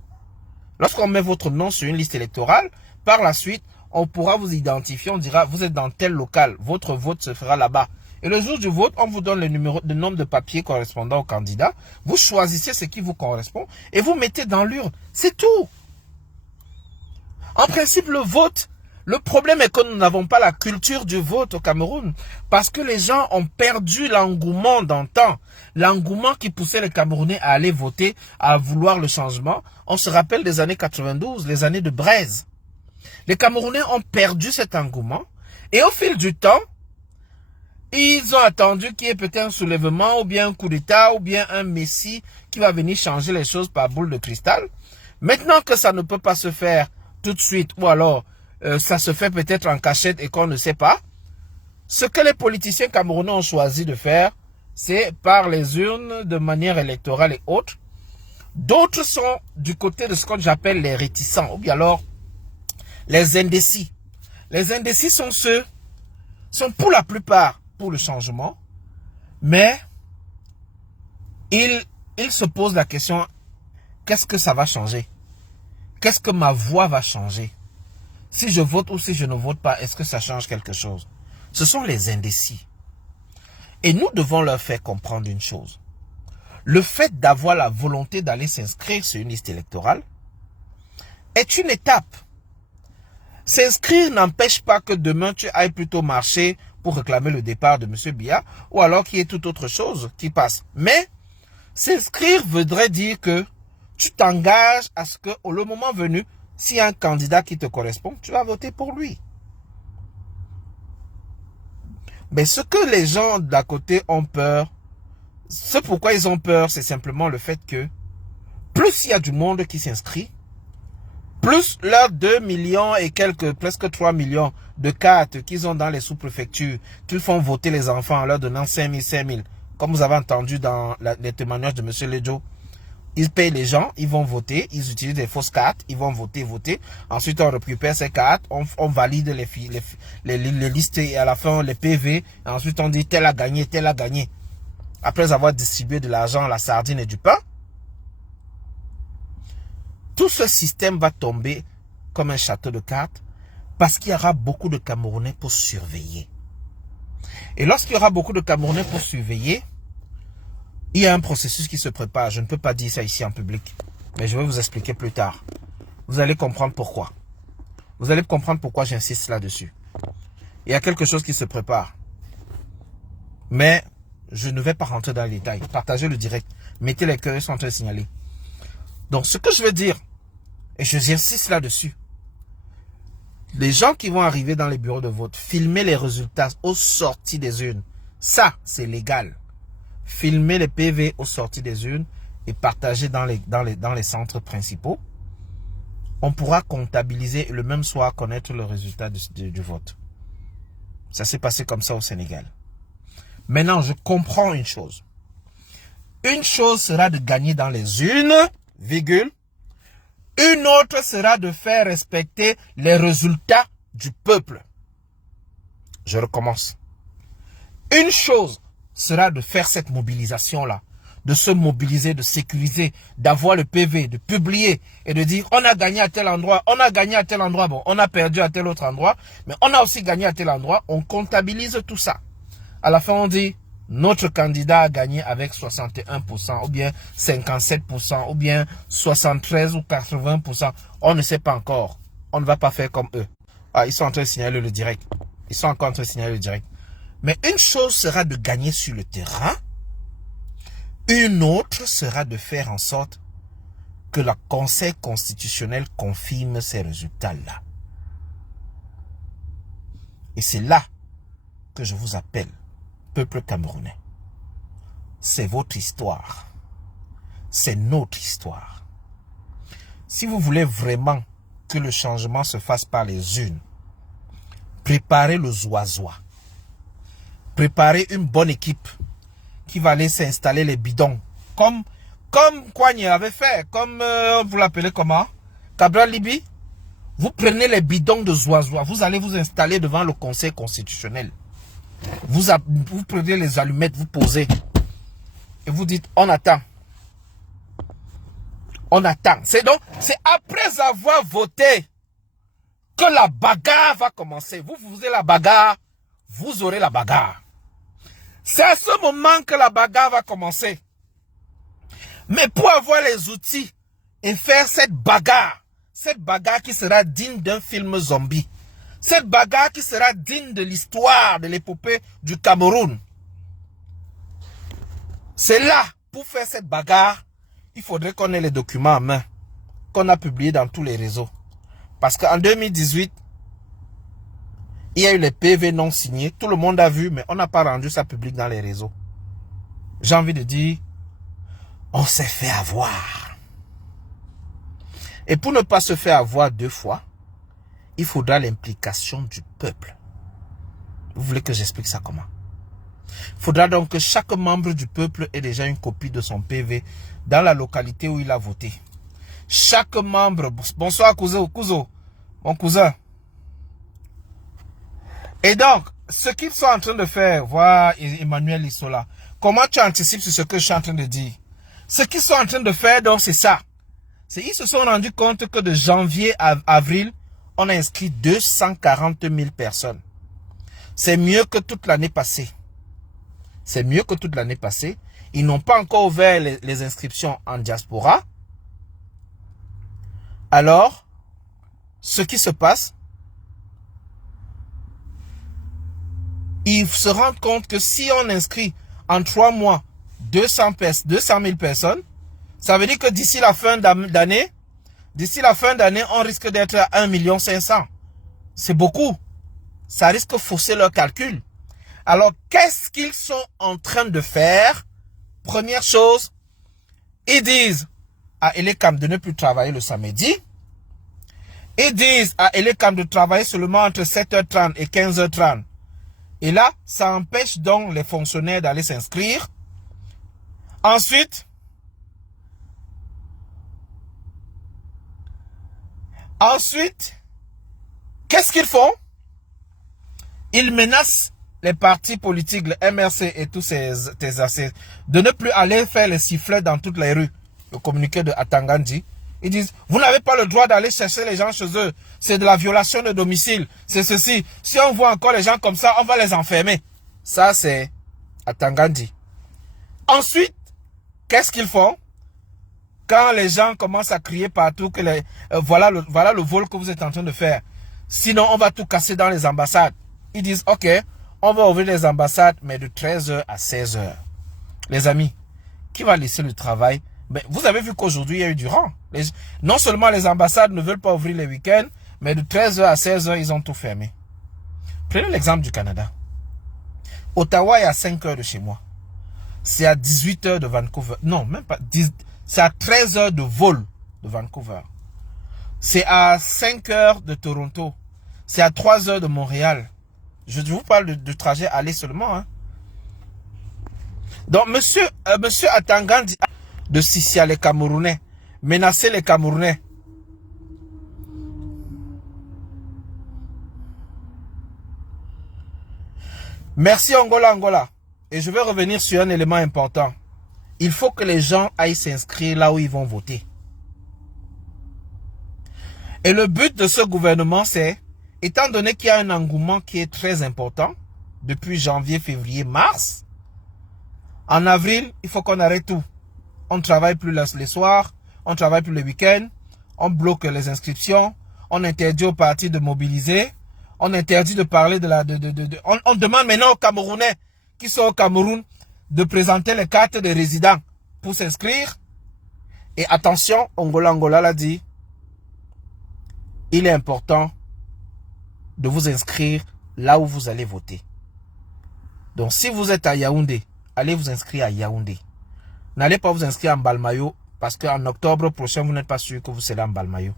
Lorsqu'on met votre nom sur une liste électorale, par la suite, on pourra vous identifier, on dira, vous êtes dans tel local, votre vote se fera là-bas. Et le jour du vote, on vous donne le nombre de papiers correspondant au candidat. Vous choisissez ce qui vous correspond et vous mettez dans l'urne. C'est tout. En principe, le vote, le problème est que nous n'avons pas la culture du vote au Cameroun. Parce que les gens ont perdu l'engouement d'antan. L'engouement qui poussait les Camerounais à aller voter, à vouloir le changement. On se rappelle des années 92, les années de Braise. Les Camerounais ont perdu cet engouement. Et au fil du temps, ils ont attendu qu'il y ait peut-être un soulèvement ou bien un coup d'État ou bien un messie qui va venir changer les choses par boule de cristal. Maintenant que ça ne peut pas se faire tout de suite ou alors ça se fait peut-être en cachette et qu'on ne sait pas, ce que les politiciens camerounais ont choisi de faire, c'est par les urnes de manière électorale et autres. D'autres sont du côté de ce que j'appelle les réticents ou bien alors les indécis. Les indécis sont pour la plupart pour le changement, mais ils se posent la question, qu'est-ce que ça va changer? Qu'est-ce que ma voix va changer? Si je vote ou si je ne vote pas, est-ce que ça change quelque chose? Ce sont les indécis. Et nous devons leur faire comprendre une chose. Le fait d'avoir la volonté d'aller s'inscrire sur une liste électorale est une étape. S'inscrire n'empêche pas que demain tu ailles plutôt marcher pour réclamer le départ de M. Biya ou alors qu'il y ait toute autre chose qui passe. Mais s'inscrire voudrait dire que tu t'engages à ce que, au moment venu, s'il y a un candidat qui te correspond, tu vas voter pour lui. Mais ce que les gens d'à côté ont peur, ce pourquoi ils ont peur, c'est simplement le fait que plus il y a du monde qui s'inscrit, plus leurs 2 millions et quelques, presque 3 millions de cartes qu'ils ont dans les sous-préfectures, qu'ils font voter les enfants en leur donnant 5 000, comme vous avez entendu dans les témoignages de M. Lejo. Ils payent les gens, ils vont voter, ils utilisent des fausses cartes, ils vont voter. Ensuite, on récupère ces cartes, on valide les listes et à la fin, les PV. Et ensuite, on dit tel a gagné, tel a gagné. après avoir distribué de l'argent, la sardine et du pain, tout ce système va tomber comme un château de cartes parce qu'il y aura beaucoup de Camerounais pour surveiller. Et lorsqu'il y aura beaucoup de Camerounais pour surveiller, il y a un processus qui se prépare. Je ne peux pas dire ça ici en public, mais je vais vous expliquer plus tard. Vous allez comprendre pourquoi. Vous allez comprendre pourquoi j'insiste là-dessus. Il y a quelque chose qui se prépare. Mais je ne vais pas rentrer dans les détails. Partagez le direct. Mettez les cœurs, ils sont en train de signaler. Donc, ce que je veux dire, et j'insiste là-dessus, les gens qui vont arriver dans les bureaux de vote, filmer les résultats aux sorties des urnes. Ça, c'est légal. Filmer les PV aux sorties des urnes et partager dans les centres principaux. On pourra comptabiliser et le même soir connaître le résultat du vote. Ça s'est passé comme ça au Sénégal. Maintenant, je comprends une chose. Une chose sera de gagner dans les urnes, virgule. Une autre sera de faire respecter les résultats du peuple. Je recommence. Une chose sera de faire cette mobilisation-là, de se mobiliser, de sécuriser, d'avoir le PV, de publier et de dire on a gagné à tel endroit, on a gagné à tel endroit, bon, on a perdu à tel autre endroit, mais on a aussi gagné à tel endroit. On comptabilise tout ça. À la fin, on dit notre candidat a gagné avec 61%, ou bien 57%, ou bien 73 ou 80%. On ne sait pas encore. On ne va pas faire comme eux. Ah, ils sont en train de signaler le direct. Ils sont encore en train de signaler le direct. Mais une chose sera de gagner sur le terrain. Une autre sera de faire en sorte que le Conseil constitutionnel confirme ces résultats-là. Et c'est là que je vous appelle, peuple camerounais. C'est votre histoire. C'est notre histoire. Si vous voulez vraiment que le changement se fasse par les urnes, préparez le zoazois. Préparez une bonne équipe qui va aller s'installer les bidons. Comme Kouagne avait fait. Comme, vous l'appelez comment? Cabral Libi. Vous prenez les bidons de zoazois. Vous allez vous installer devant le Conseil constitutionnel. Vous prenez les allumettes, vous posez. Et vous dites, on attend. On attend. C'est après avoir voté que la bagarre va commencer. Vous faisiez la bagarre, vous aurez la bagarre. C'est à ce moment que la bagarre va commencer. Mais pour avoir les outils et faire cette bagarre qui sera digne d'un film zombie, cette bagarre qui sera digne de l'histoire de l'épopée du Cameroun, c'est là, pour faire cette bagarre, il faudrait qu'on ait les documents en main, qu'on a publiés dans tous les réseaux. Parce qu'en 2018, il y a eu les PV non signés, tout le monde a vu, mais on n'a pas rendu ça public dans les réseaux. J'ai envie de dire, on s'est fait avoir. Et pour ne pas se faire avoir deux fois, il faudra l'implication du peuple. Vous voulez que j'explique ça comment? Il faudra donc que chaque membre du peuple ait déjà une copie de son PV dans la localité où il a voté. Chaque membre... Bonsoir Kouzo, mon cousin. Et donc, ce qu'ils sont en train de faire, voilà Emmanuel Issola, comment tu anticipes sur ce que je suis en train de dire? Ce qu'ils sont en train de faire, donc, c'est ça. Ils se sont rendus compte que de janvier à avril, on a inscrit 240 000 personnes. C'est mieux que toute l'année passée. C'est mieux que toute l'année passée. Ils n'ont pas encore ouvert les inscriptions en diaspora. Alors, ce qui se passe, ils se rendent compte que si on inscrit en 3 mois 200 000 personnes, ça veut dire que d'ici la fin d'année, on risque d'être à 1 500 000. C'est beaucoup. Ça risque de fausser leur calcul. Alors, qu'est-ce qu'ils sont en train de faire? Première chose, ils disent à Elekam de ne plus travailler le samedi. Ils disent à Elekam de travailler seulement entre 7h30 et 15h30. Et là, ça empêche donc les fonctionnaires d'aller s'inscrire. Ensuite, qu'est-ce qu'ils font? Ils menacent les partis politiques, le MRC et tous tes assets, de ne plus aller faire les sifflets dans toutes les rues. Le communiqué de Atangandi. Ils disent, vous n'avez pas le droit d'aller chercher les gens chez eux. C'est de la violation de domicile. C'est ceci. Si on voit encore les gens comme ça, on va les enfermer. Ça, c'est Atangandi. Ensuite, qu'est-ce qu'ils font? Quand les gens commencent à crier partout que voilà le vol que vous êtes en train de faire. Sinon, on va tout casser dans les ambassades. Ils disent, ok, on va ouvrir les ambassades, mais de 13h à 16h. Les amis, qui va laisser le travail? Mais vous avez vu qu'aujourd'hui, il y a eu du rang. Non seulement les ambassades ne veulent pas ouvrir les week-ends, mais de 13h à 16h, ils ont tout fermé. Prenez l'exemple du Canada. Ottawa est à 5h de chez moi. C'est à 18h de Vancouver. Non, même pas. C'est à 13h de vol de Vancouver. C'est à 5h de Toronto. C'est à 3h de Montréal. Je vous parle de trajet aller seulement. Hein. Donc, monsieur Atangandi de Sissia les Camerounais, menacer les Camerounais. Merci Angola. Et je vais revenir sur un élément important. Il faut que les gens aillent s'inscrire là où ils vont voter. Et le but de ce gouvernement, c'est, étant donné qu'il y a un engouement qui est très important, depuis janvier, février, mars, en avril, il faut qu'on arrête tout. On ne travaille plus les soirs, on ne travaille plus les week-ends, on bloque les inscriptions, on interdit aux partis de mobiliser, on interdit de parler de la... On demande maintenant aux Camerounais qui sont au Cameroun de présenter les cartes de résidents pour s'inscrire. Et attention, Angola l'a dit, il est important de vous inscrire là où vous allez voter. Donc si vous êtes à Yaoundé, allez vous inscrire à Yaoundé. N'allez pas vous inscrire en Balmayo parce qu'en octobre prochain, vous n'êtes pas sûr que vous serez en Balmayo.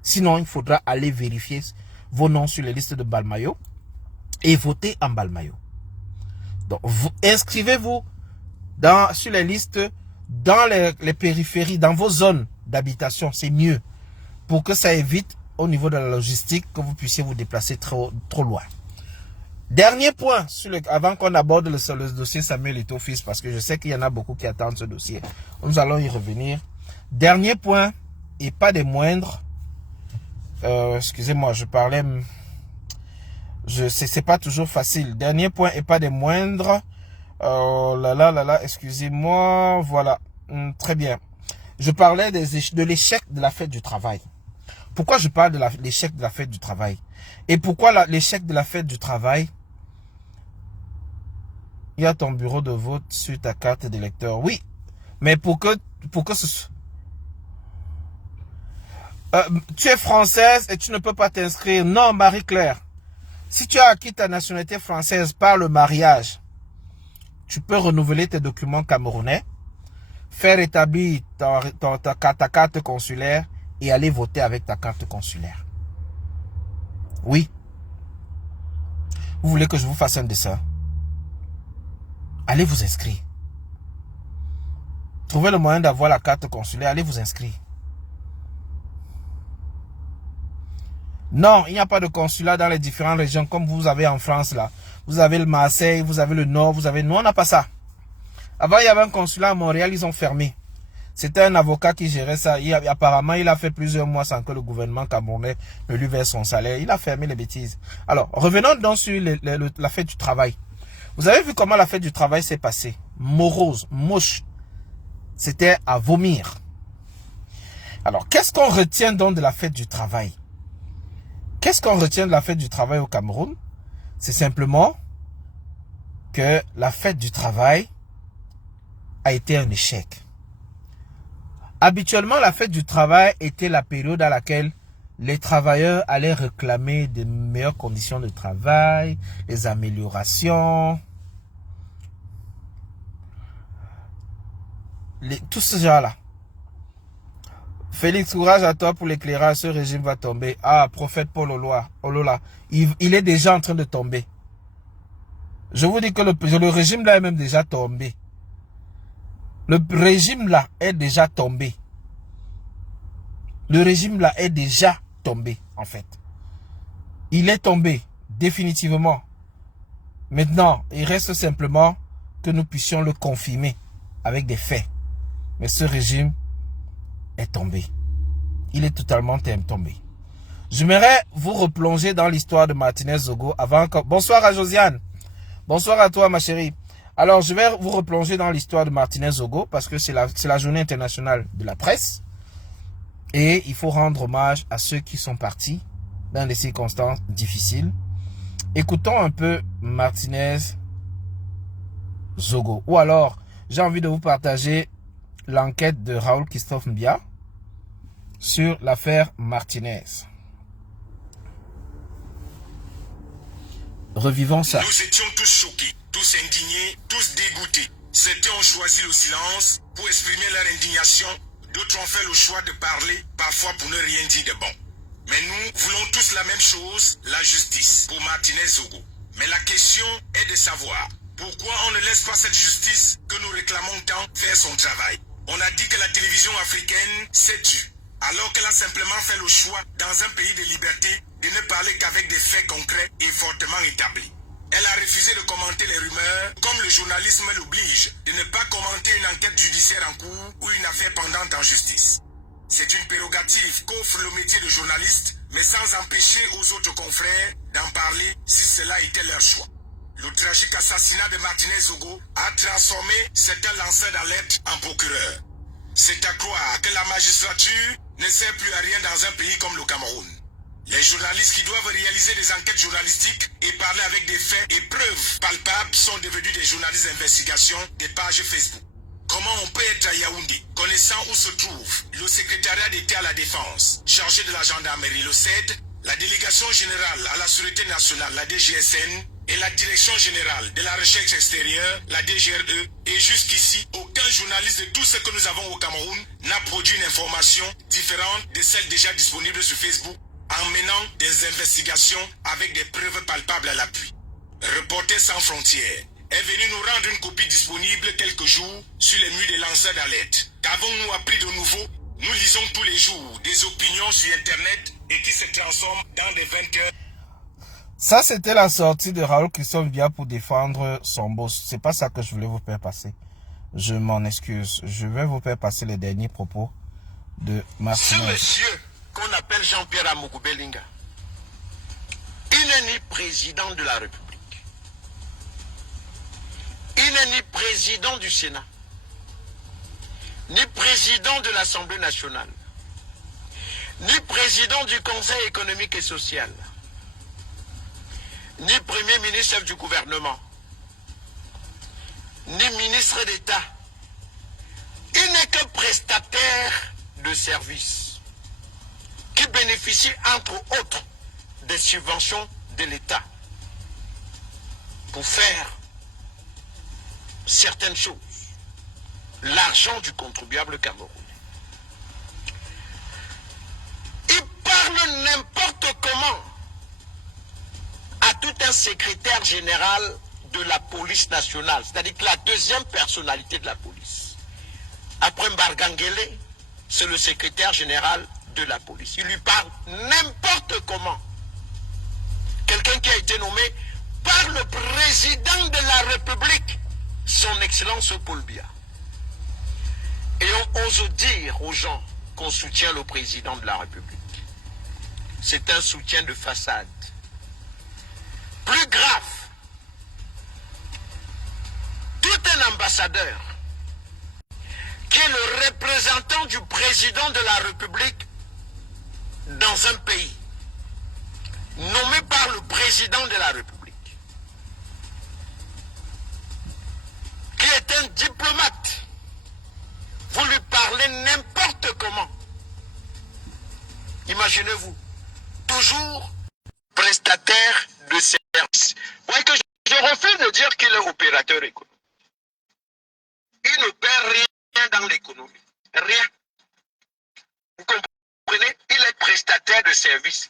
Sinon, il faudra aller vérifier vos noms sur les listes de Balmayo et voter en Balmayo. Donc, inscrivez-vous sur les listes, dans les périphéries, dans vos zones d'habitation. C'est mieux pour que ça évite au niveau de la logistique que vous puissiez vous déplacer trop loin. Dernier point, avant qu'on aborde le dossier Samuel Eto'o-Fils, parce que je sais qu'il y en a beaucoup qui attendent ce dossier. Nous allons y revenir. Dernier point, et pas des moindres. Excusez-moi, je parlais... C'est pas toujours facile. Dernier point, et pas des moindres. Excusez-moi. Voilà. Très bien. Je parlais de l'échec de la fête du travail. Pourquoi je parle de l'échec de la fête du travail? Et pourquoi l'échec de la fête du travail? Il y a ton bureau de vote sur ta carte d'électeur. Oui, mais pour que tu es française et tu ne peux pas t'inscrire. Non, Marie-Claire. Si tu as acquis ta nationalité française par le mariage, tu peux renouveler tes documents camerounais, faire établir ta carte consulaire et aller voter avec ta carte consulaire. Oui. Vous voulez que je vous fasse un dessin? Allez vous inscrire. Trouvez le moyen d'avoir la carte consulaire, allez vous inscrire. Non, il n'y a pas de consulat dans les différentes régions comme vous avez en France là. Vous avez le Marseille, vous avez le Nord, vous avez... Nous, on n'a pas ça. Avant, il y avait un consulat à Montréal, ils ont fermé. C'était un avocat qui gérait ça. Apparemment, il a fait plusieurs mois sans que le gouvernement camerounais ne lui verse son salaire. Il a fermé les bêtises. Alors, revenons donc sur la fête du travail. Vous avez vu comment la fête du travail s'est passée? Morose, moche. C'était à vomir. Alors, qu'est-ce qu'on retient donc de la fête du travail? Qu'est-ce qu'on retient de la fête du travail au Cameroun? C'est simplement que la fête du travail a été un échec. Habituellement, la fête du travail était la période à laquelle les travailleurs allaient réclamer de meilleures conditions de travail, des améliorations, tout ce genre-là. Félix, courage à toi pour l'éclairage, ce régime va tomber. Ah, prophète Paul Olola, il est déjà en train de tomber. Je vous dis que le régime là est même déjà tombé. Le régime là est déjà tombé. Le régime là est déjà tombé, en fait. Il est tombé, définitivement. Maintenant, il reste simplement que nous puissions le confirmer avec des faits. Mais ce régime est tombé. Il est totalement tombé. J'aimerais vous replonger dans l'histoire de Martinez Zogo avant que... Bonsoir à Josiane. Bonsoir à toi, ma chérie. Alors, je vais vous replonger dans l'histoire de Martinez Zogo parce que c'est la journée internationale de la presse. Et il faut rendre hommage à ceux qui sont partis dans des circonstances difficiles. Écoutons un peu Martinez Zogo. Ou alors, j'ai envie de vous partager l'enquête de Raoul Christophe Mbia sur l'affaire Martinez. Revivons ça. Nous étions tous choqués, tous indignés, tous dégoûtés. Certains ont choisi le silence pour exprimer leur indignation. D'autres ont fait le choix de parler, parfois pour ne rien dire de bon. Mais nous voulons tous la même chose, la justice, pour Martinez Zogo. Mais la question est de savoir pourquoi on ne laisse pas cette justice que nous réclamons tant faire son travail. On a dit que la télévision africaine s'est tue, alors qu'elle a simplement fait le choix, dans un pays de liberté, de ne parler qu'avec des faits concrets et fortement établis. Elle a refusé de commenter les rumeurs, comme le journalisme l'oblige, de ne pas commenter une enquête judiciaire en cours ou une affaire pendante en justice. C'est une prérogative qu'offre le métier de journaliste, mais sans empêcher aux autres confrères d'en parler si cela était leur choix. Le tragique assassinat de Martinez Zogo a transformé certains lanceurs d'alerte en procureurs. C'est à croire que la magistrature ne sert plus à rien dans un pays comme le Cameroun. Les journalistes qui doivent réaliser des enquêtes journalistiques et parler avec des faits et preuves palpables sont devenus des journalistes d'investigation des pages Facebook. Comment on peut être à Yaoundé, connaissant où se trouve le secrétariat d'État à la Défense, chargé de la gendarmerie, le CED, la délégation générale à la Sûreté nationale, la DGSN, et la direction générale de la recherche extérieure, la DGRE, et jusqu'ici, aucun journaliste de tout ce que nous avons au Cameroun n'a produit une information différente de celle déjà disponible sur Facebook en menant des investigations avec des preuves palpables à l'appui. Reporters sans frontières est venu nous rendre une copie disponible quelques jours sur les murs des lanceurs d'alerte. Qu'avons-nous appris de nouveau? Nous lisons tous les jours des opinions sur Internet et qui se transforment dans des vainqueurs. Ça, c'était la sortie de Raoul Christophe Mbia pour défendre son boss. C'est pas ça que je voulais vous faire passer. Je m'en excuse. Je vais vous faire passer les derniers propos de Martinez. Ce monsieur qu'on appelle Jean-Pierre Amougou Belinga, il n'est ni président de la République. Il n'est ni président du Sénat, ni président de l'Assemblée nationale, ni président du Conseil économique et social, ni premier ministre chef du gouvernement, ni ministre d'État. Il n'est que prestataire de services qui bénéficie entre autres des subventions de l'État pour faire certaines choses. L'argent du contribuable camerounais. Il parle n'importe comment à tout un secrétaire général de la police nationale, c'est-à-dire que la deuxième personnalité de la police. Après Mbargangele, c'est le secrétaire général de la police. Il lui parle n'importe comment. Quelqu'un qui a été nommé par le président de la République, son Excellence Paul Biya. Et on ose dire aux gens qu'on soutient le président de la République. C'est un soutien de façade. Plus grave, tout un ambassadeur qui est le représentant du président de la République dans un pays, nommé par le président de la République, qui est un diplomate, vous lui parlez n'importe comment. Imaginez-vous, toujours prestataire de services. Vous voyez que je refuse de dire qu'il est opérateur économique. Il ne perd rien dans l'économie. Rien. Vous comprenez? Il est prestataire de services.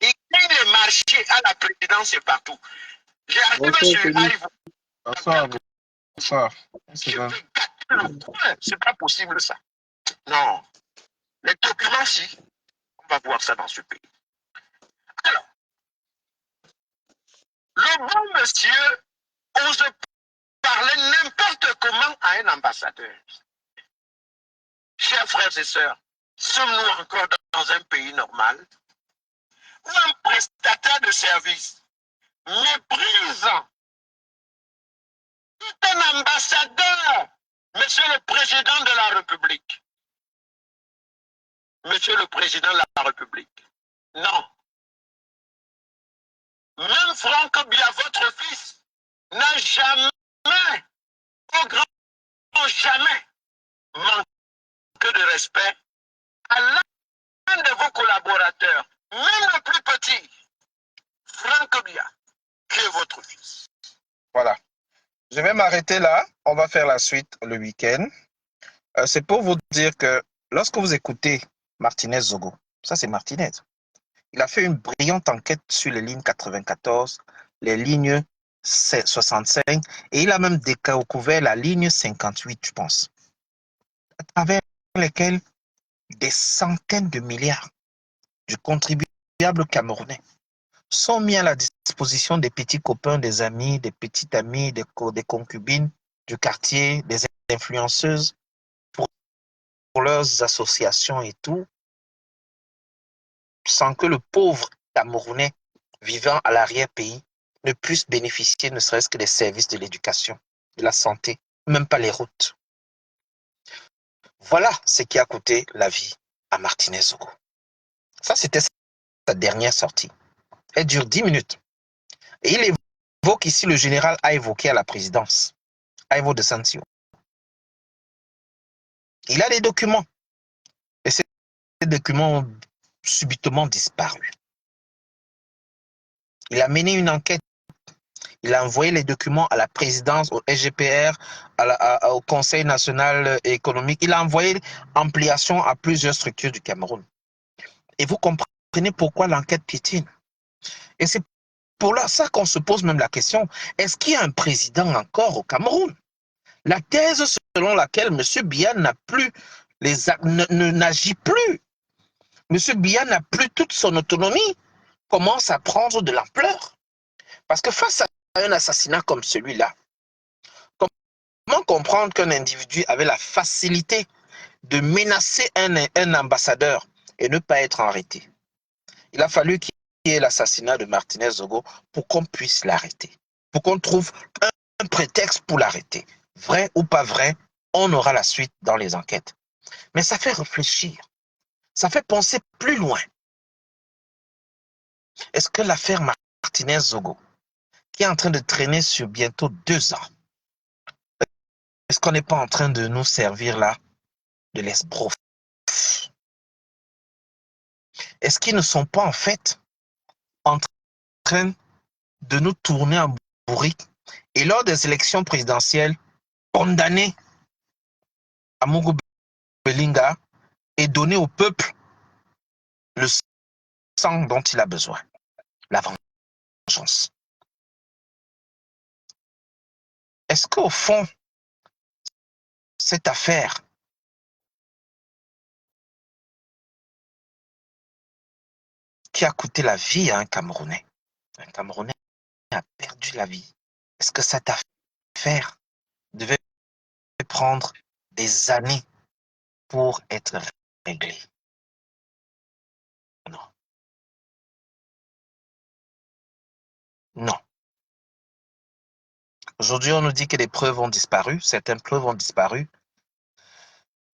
Il gagne les marchés à la présidence et partout. J'ai arrivé sur Ivoire. Bonsoir. C'est pas possible ça. Non. Les documents, si. On va voir ça dans ce pays. Alors, le bon monsieur ose parler n'importe comment à un ambassadeur. Chers frères et sœurs, sommes-nous encore dans un pays normal où un prestataire de service méprisant un ambassadeur, Monsieur le Président de la République? Monsieur le Président de la République, non. Même Franck Bia, votre fils, n'a jamais, au grand jamais, manqué de respect à l'un de vos collaborateurs, même le plus petit, Franck Bia, qui est votre fils. Voilà. Je vais m'arrêter là. On va faire la suite le week-end. C'est pour vous dire que lorsque vous écoutez Martinez Zogo, ça c'est Martinez, il a fait une brillante enquête sur les lignes 94, les lignes 65, et il a même découvert la ligne 58, je pense, à travers lesquelles des centaines de milliards du contribuable camerounais sont mis à la disposition des petits copains, des amis, des petites amies, des concubines du quartier, des influenceuses pour leurs associations et tout, sans que le pauvre Camerounais vivant à l'arrière-pays ne puisse bénéficier ne serait-ce que des services de l'éducation, de la santé, même pas les routes. Voilà ce qui a coûté la vie à Martinez Zogo. Ça, c'était sa dernière sortie. Elle dure 10 minutes. Et il évoque ici, le général a évoqué à la présidence, Ivo de Santio. Il a des documents. Et ces documents ont subitement disparu. Il a mené une enquête. Il a envoyé les documents à la présidence, au SGPR, au Conseil national économique. Il a envoyé ampliation à plusieurs structures du Cameroun. Et vous comprenez pourquoi l'enquête piétine. Et c'est pour ça qu'on se pose même la question, est-ce qu'il y a un président encore au Cameroun? La thèse selon laquelle M. Biya n'a plus n'agit plus, M. Biya n'a plus toute son autonomie, commence à prendre de l'ampleur. Parce que face à un assassinat comme celui-là, comment comprendre qu'un individu avait la facilité de menacer un ambassadeur et ne pas être arrêté? Il a fallu qu'il y ait l'assassinat de Martinez Zogo pour qu'on puisse l'arrêter, pour qu'on trouve un prétexte pour l'arrêter. Vrai ou pas vrai, on aura la suite dans les enquêtes. Mais ça fait réfléchir, ça fait penser plus loin. Est-ce que l'affaire Martinez Zogo, qui est en train de traîner sur bientôt 2 ans, est-ce qu'on n'est pas en train de nous servir là de l'esbrouf? Est-ce qu'ils ne sont pas en fait en train de nous tourner en bourrique et lors des élections présidentielles, condamner Amougou Belinga et donner au peuple le sang dont il a besoin, la vengeance? Est-ce qu'au fond, cette affaire qui a coûté la vie à un Camerounais a perdu la vie, est-ce que cette affaire devait prendre des années pour être réglée? Non. Non. Aujourd'hui, on nous dit que des preuves ont disparu, certaines preuves ont disparu.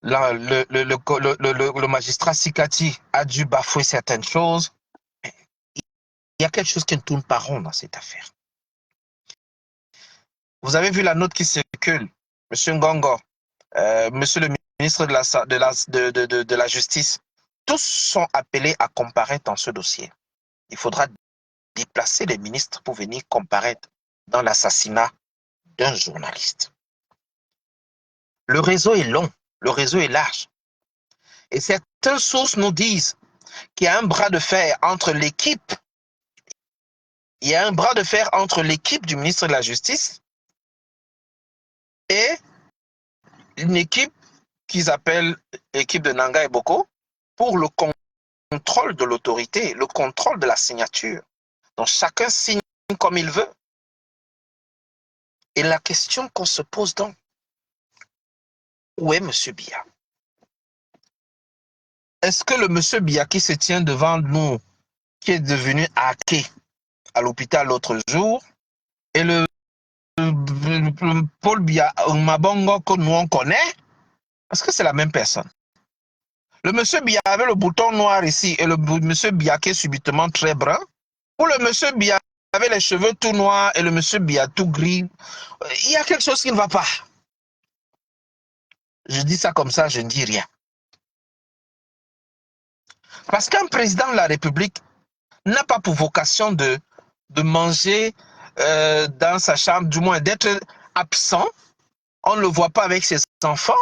Là, le magistrat Sikati a dû bafouer certaines choses. Il y a quelque chose qui ne tourne pas rond dans cette affaire. Vous avez vu la note qui circule, M. Ngongo, Monsieur le ministre de la Justice, tous sont appelés à comparaître dans ce dossier. Il faudra déplacer les ministres pour venir comparaître dans l'assassinat d'un journaliste. Le réseau est long, le réseau est large. Et certaines sources nous disent qu'il y a un bras de fer entre l'équipe. Il y a un bras de fer entre l'équipe du ministre de la Justice et une équipe qu'ils appellent l'équipe de Nanga et Boko pour le contrôle de l'autorité, le contrôle de la signature. Donc chacun signe comme il veut. Et la question qu'on se pose donc, où est M. Biya? Est-ce que le M. Biya qui se tient devant nous, qui est devenu hacké à l'hôpital l'autre jour, et le Paul Biya Mabongo que nous on connaît, est-ce que c'est la même personne? Le monsieur Biya avait le bouton noir ici et le monsieur Biya qui est subitement très brun, ou le monsieur Biya avait les cheveux tout noirs et le monsieur Biya tout gris? Il y a quelque chose qui ne va pas. Je dis ça comme ça, je ne dis rien. Parce qu'un président de la République n'a pas pour vocation de manger dans sa chambre, du moins d'être absent. On ne le voit pas avec ses enfants.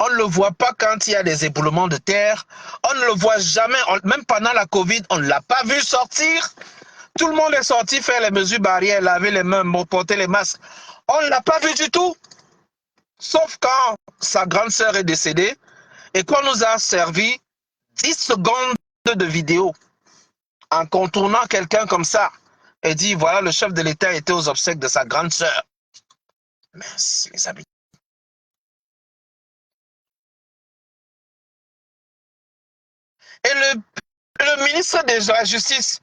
On ne le voit pas quand il y a des éboulements de terre. On ne le voit jamais. Même pendant la Covid, on ne l'a pas vu sortir. Tout le monde est sorti faire les mesures barrières, laver les mains, porter les masques. On ne l'a pas vu du tout. Sauf quand sa grande sœur est décédée et qu'on nous a servi 10 secondes de vidéo en contournant quelqu'un comme ça et dit voilà, le chef de l'État était aux obsèques de sa grande sœur. Mince, les amis. Et le ministre de la Justice,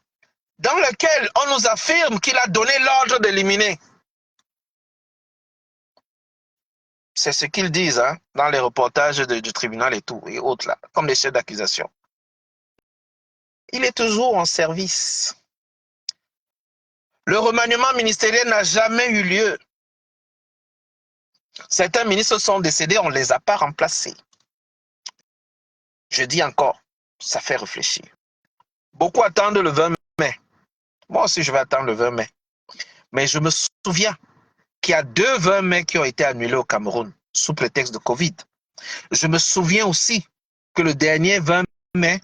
dans lequel on nous affirme qu'il a donné l'ordre d'éliminer. C'est ce qu'ils disent hein, dans les reportages du tribunal et tout, et autres là, comme les chefs d'accusation. Il est toujours en service. Le remaniement ministériel n'a jamais eu lieu. Certains ministres sont décédés, on ne les a pas remplacés. Je dis encore, ça fait réfléchir. Beaucoup attendent le 20 mai. Moi aussi, je vais attendre le 20 mai. Mais je me souviens qu'il y a 2 20 mai qui ont été annulés au Cameroun sous prétexte de Covid. Je me souviens aussi que le dernier 20 mai,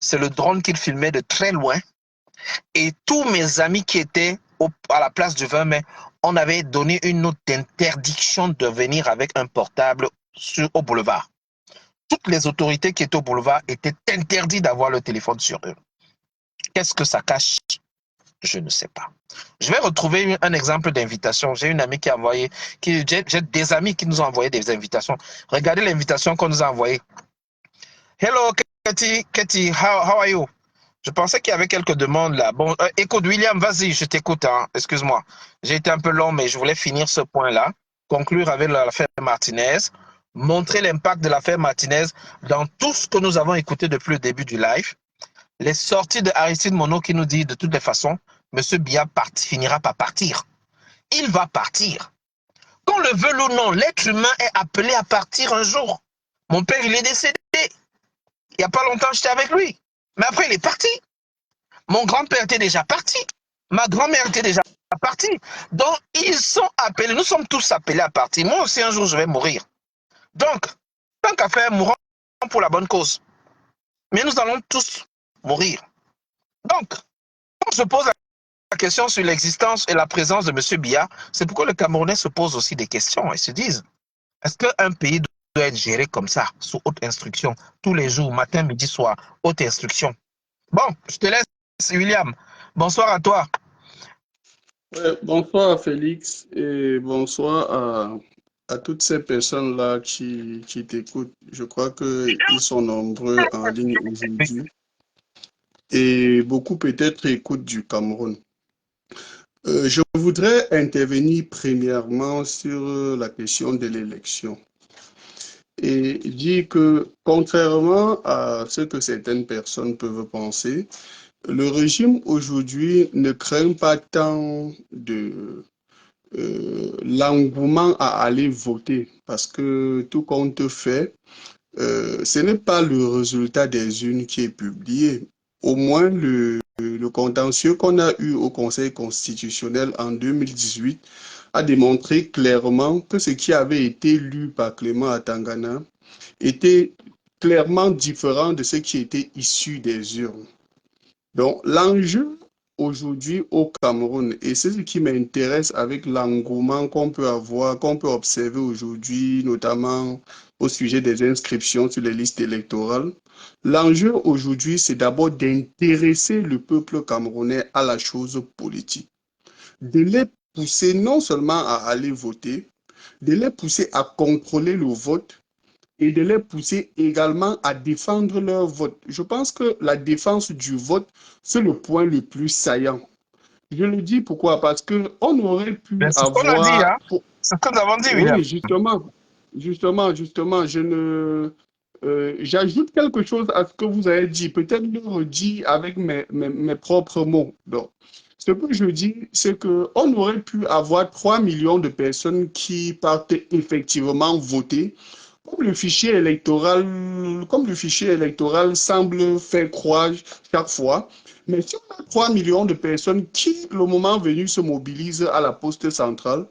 c'est le drone qu'il filmait de très loin. Et tous mes amis qui étaient à la place du 20 mai, on avait donné une note d'interdiction de venir avec un portable au boulevard. Toutes les autorités qui étaient au boulevard étaient interdites d'avoir le téléphone sur eux. Qu'est-ce que ça cache? Je ne sais pas. Je vais retrouver un exemple d'invitation. J'ai une amie qui a envoyé, j'ai des amis qui nous ont envoyé des invitations. Regardez l'invitation qu'on nous a envoyée. Hello, Katie, how are you? Je pensais qu'il y avait quelques demandes là. Bon, écoute, William, vas-y, je t'écoute. Hein. Excuse-moi. J'ai été un peu long, mais je voulais finir ce point-là. Conclure avec l'affaire Martinez. Montrer l'impact de l'affaire Martinez dans tout ce que nous avons écouté depuis le début du live. Les sorties de Aristide Monod qui nous dit de toutes les façons, M. Biya finira par partir. Il va partir. Qu'on le veuille ou non, l'être humain est appelé à partir un jour. Mon père, il est décédé. Il n'y a pas longtemps, j'étais avec lui. Mais après, il est parti. Mon grand-père était déjà parti. Ma grand-mère était déjà partie. Donc, ils sont appelés. Nous sommes tous appelés à partir. Moi aussi, un jour, je vais mourir. Donc, tant qu'à faire, mourons pour la bonne cause. Mais nous allons tous mourir. Donc, on se pose la question sur l'existence et la présence de M. Biya. C'est pourquoi les Camerounais se posent aussi des questions et se disent, est-ce qu'un pays doit être géré comme ça, sous haute instruction, tous les jours, matin, midi, soir, haute instruction? Bon, je te laisse, William. Bonsoir à toi. Bonsoir Félix et bonsoir à toutes ces personnes-là qui t'écoutent. Je crois qu'ils sont nombreux en ligne aujourd'hui et beaucoup peut-être écoutent du Cameroun. Je voudrais intervenir premièrement sur la question de l'élection et dire que contrairement à ce que certaines personnes peuvent penser, le régime aujourd'hui ne craint pas tant de l'engouement à aller voter parce que tout compte fait, ce n'est pas le résultat des urnes qui est publié. Au moins, le contentieux qu'on a eu au Conseil constitutionnel en 2018 a démontré clairement que ce qui avait été lu par Clément Atangana était clairement différent de ce qui était issu des urnes. Donc, l'enjeu aujourd'hui au Cameroun, et c'est ce qui m'intéresse avec l'engouement qu'on peut avoir, qu'on peut observer aujourd'hui, notamment au sujet des inscriptions sur les listes électorales. L'enjeu aujourd'hui, c'est d'abord d'intéresser le peuple camerounais à la chose politique, de les pousser non seulement à aller voter, de les pousser à contrôler le vote et de les pousser également à défendre leur vote. Je pense que la défense du vote, c'est le point le plus saillant. Je le dis pourquoi? Parce qu'on aurait pu Ben, c'est ce qu'on a dit, avoir... hein. C'est ce que nous avons dit, William. Oui, justement, j'ajoute quelque chose à ce que vous avez dit, peut-être le redit avec mes propres mots. Donc, ce que je dis, c'est qu'on aurait pu avoir 3 millions de personnes qui partent effectivement voter, comme le fichier électoral semble faire croire chaque fois. Mais si on a 3 millions de personnes qui, le moment venu, se mobilisent à la poste centrale,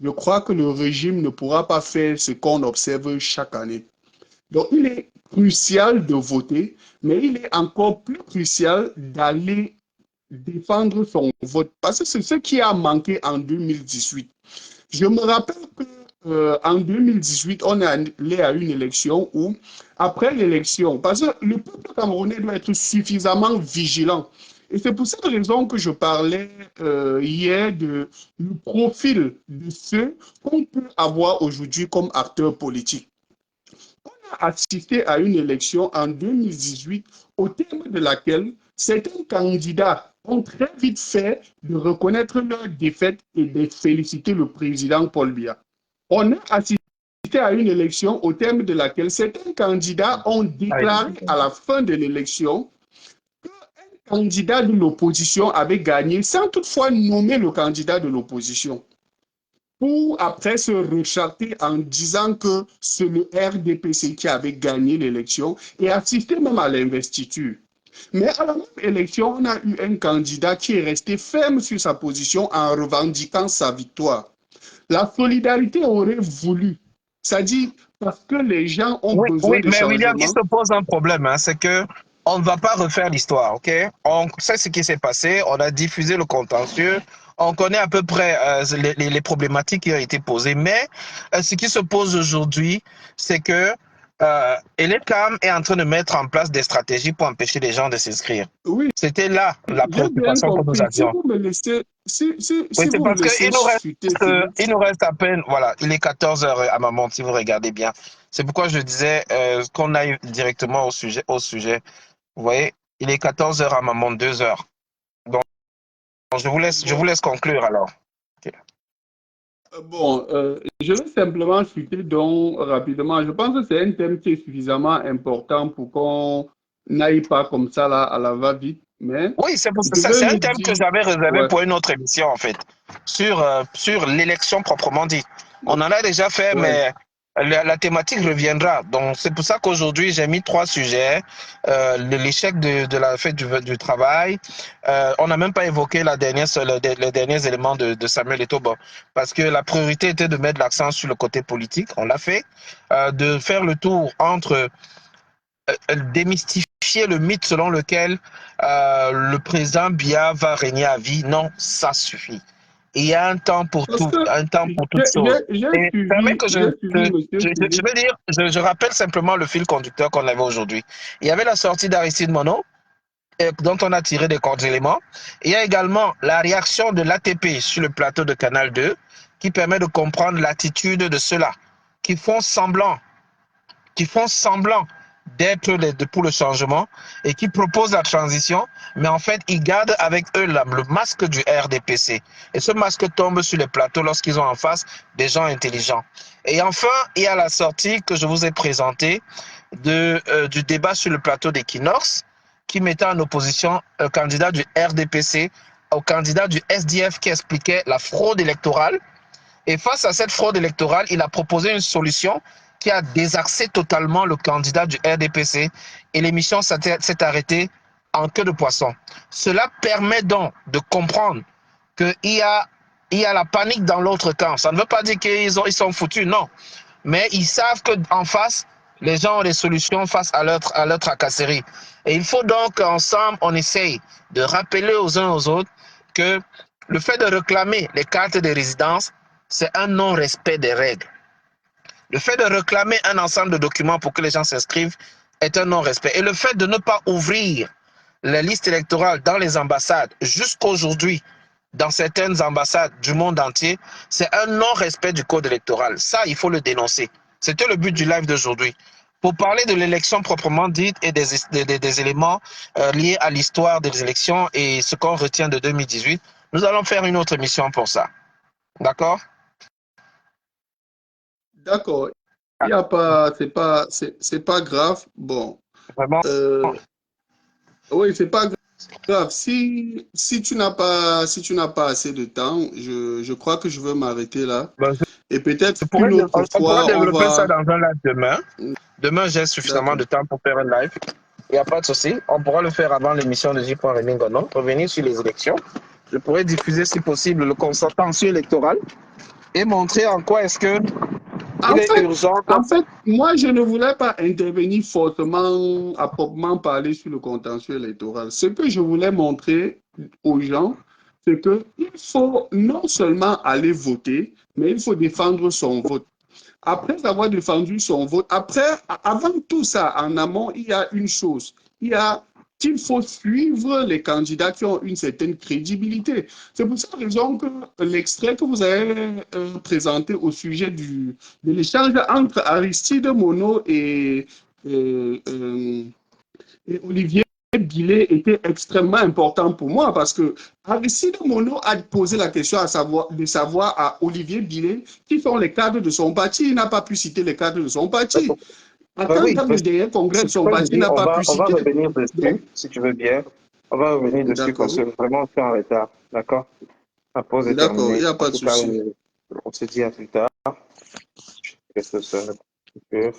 je crois que le régime ne pourra pas faire ce qu'on observe chaque année. Donc, il est crucial de voter, mais il est encore plus crucial d'aller défendre son vote. Parce que c'est ce qui a manqué en 2018. Je me rappelle qu'en 2018, on est allé à une élection où, après l'élection, parce que le peuple camerounais doit être suffisamment vigilant. Et c'est pour cette raison que je parlais hier du profil de ceux qu'on peut avoir aujourd'hui comme acteurs politiques. On a assisté à une élection en 2018 au terme de laquelle certains candidats ont très vite fait de reconnaître leur défaite et de féliciter le président Paul Biya. On a assisté à une élection au terme de laquelle certains candidats ont déclaré à la fin de l'élection qu'un candidat de l'opposition avait gagné sans toutefois nommer le candidat de l'opposition, pour après se rétracter en disant que c'est le RDPC qui avait gagné l'élection et assister même à l'investiture. Mais à la même élection, on a eu un candidat qui est resté ferme sur sa position en revendiquant sa victoire. La solidarité aurait voulu, c'est-à-dire parce que les gens ont besoin de mais William, il changement. se pose un problème, hein, c'est que on ne va pas refaire l'histoire, ok? On sait ce qui s'est passé, on a diffusé le contentieux, on connaît à peu près les problématiques qui ont été posées, mais ce qui se pose aujourd'hui, c'est que Elecam est en train de mettre en place des stratégies pour empêcher les gens de s'inscrire. Oui, C'était là la j'ai bien préoccupation que nous compris. Si avions. vous me laissez, Oui, si c'est vous me parce laissez chuter, il nous reste à peine, voilà, il est 14 heures à ma montre, si vous regardez bien. C'est pourquoi je disais qu'on aille directement au sujet. Vous voyez, il est 14 heures à ma montre, 2 heures. Donc, je vous laisse conclure alors. Ok. bon, je vais simplement chuter donc rapidement. Je pense que c'est un thème qui est suffisamment important pour qu'on n'aille pas comme ça là à la va-vite. Mais Oui, c'est pour je ça. vais C'est un le thème que dire. j'avais réservé Ouais, pour une autre émission, en fait, sur l'élection proprement dit. On en a déjà fait, ouais. mais la thématique reviendra. Donc, c'est pour ça qu'aujourd'hui, j'ai mis 3 sujets. L'échec de la fête du travail. On n'a même pas évoqué les derniers éléments de Samuel Eto'o, bon, parce que la priorité était de mettre l'accent sur le côté politique. On l'a fait. De faire le tour entre démystifier le mythe selon lequel le président Biya va régner à vie. Non, ça suffit. Il y a un temps pour Parce tout, que un temps pour toutes choses. Et permets que j'ai suivi Monsieur je Philippe. vais dire, je rappelle simplement le fil conducteur qu'on avait aujourd'hui. Il y avait la sortie d'Aristide Mono, dont on a tiré des éléments. Il y a également la réaction de l'ATP sur le plateau de Canal 2, qui permet de comprendre l'attitude de ceux-là, qui font semblant d'être pour le changement et qui proposent la transition, mais en fait, ils gardent avec eux le masque du RDPC. Et ce masque tombe sur les plateaux lorsqu'ils ont en face des gens intelligents. Et enfin, il y a la sortie que je vous ai présentée du débat sur le plateau d'Equinox, qui mettait en opposition un candidat du RDPC au candidat du SDF qui expliquait la fraude électorale. Et face à cette fraude électorale, il a proposé une solution qui a désaxé totalement le candidat du RDPC et l'émission s'est arrêtée en queue de poisson. Cela permet donc de comprendre qu'il y a la panique dans l'autre camp. Ça ne veut pas dire qu'ils sont foutus, non. Mais ils savent qu'en face, les gens ont des solutions face à leur tracasserie. Et il faut donc qu'ensemble, on essaye de rappeler aux uns aux autres que le fait de réclamer les cartes de résidence, c'est un non-respect des règles. Le fait de réclamer un ensemble de documents pour que les gens s'inscrivent est un non-respect. Et le fait de ne pas ouvrir les listes électorales dans les ambassades jusqu'aujourd'hui, dans certaines ambassades du monde entier, c'est un non-respect du code électoral. Ça, il faut le dénoncer. C'était le but du live d'aujourd'hui. Pour parler de l'élection proprement dite et des éléments liés à l'histoire des élections et ce qu'on retient de 2018, nous allons faire une autre émission pour ça. D'accord? D'accord. Il y a pas, c'est pas grave. Bon. Vraiment? Oui, c'est pas grave. Si tu n'as pas, si tu n'as pas assez de temps, je crois que je veux m'arrêter là. Ben, Et peut-être on une autre pourra fois, on développer ça va. dans un live demain. Demain, j'ai suffisamment D'accord. de temps pour faire un live. Il n'y a pas de souci. On pourra le faire avant l'émission de J.Remingono. Revenir sur les élections. Je pourrais diffuser, si possible, le consensus électoral et montrer en quoi est-ce que il En est fait, urgent. en fait, moi, je ne voulais pas intervenir fortement, à proprement parler sur le contentieux électoral. Ce que je voulais montrer aux gens, c'est qu'il faut non seulement aller voter, mais il faut défendre son vote. Après avoir défendu son vote, avant tout ça, en amont, il y a une chose. Il y a qu'il faut suivre les candidats qui ont une certaine crédibilité. C'est pour cette raison que l'extrait que vous avez présenté au sujet de l'échange entre Aristide Monod et Olivier Billet était extrêmement important pour moi parce que Aristide Monod a posé la question de savoir à Olivier Billet qui sont les cadres de son parti. Il n'a pas pu citer les cadres de son parti. En Ben tant oui, que dernier congrès c'est de son pourquoi je parti, il dis, n'a pas pu on va citer. revenir Donc, dessus, si tu veux bien. On va revenir dessus parce d'accord, que vraiment, c'est en retard. D'accord? La pause est d'accord, il terminée. n'y a En pas de tout cas, souci. on se dit à plus tard. Je te souhaite un petit peu.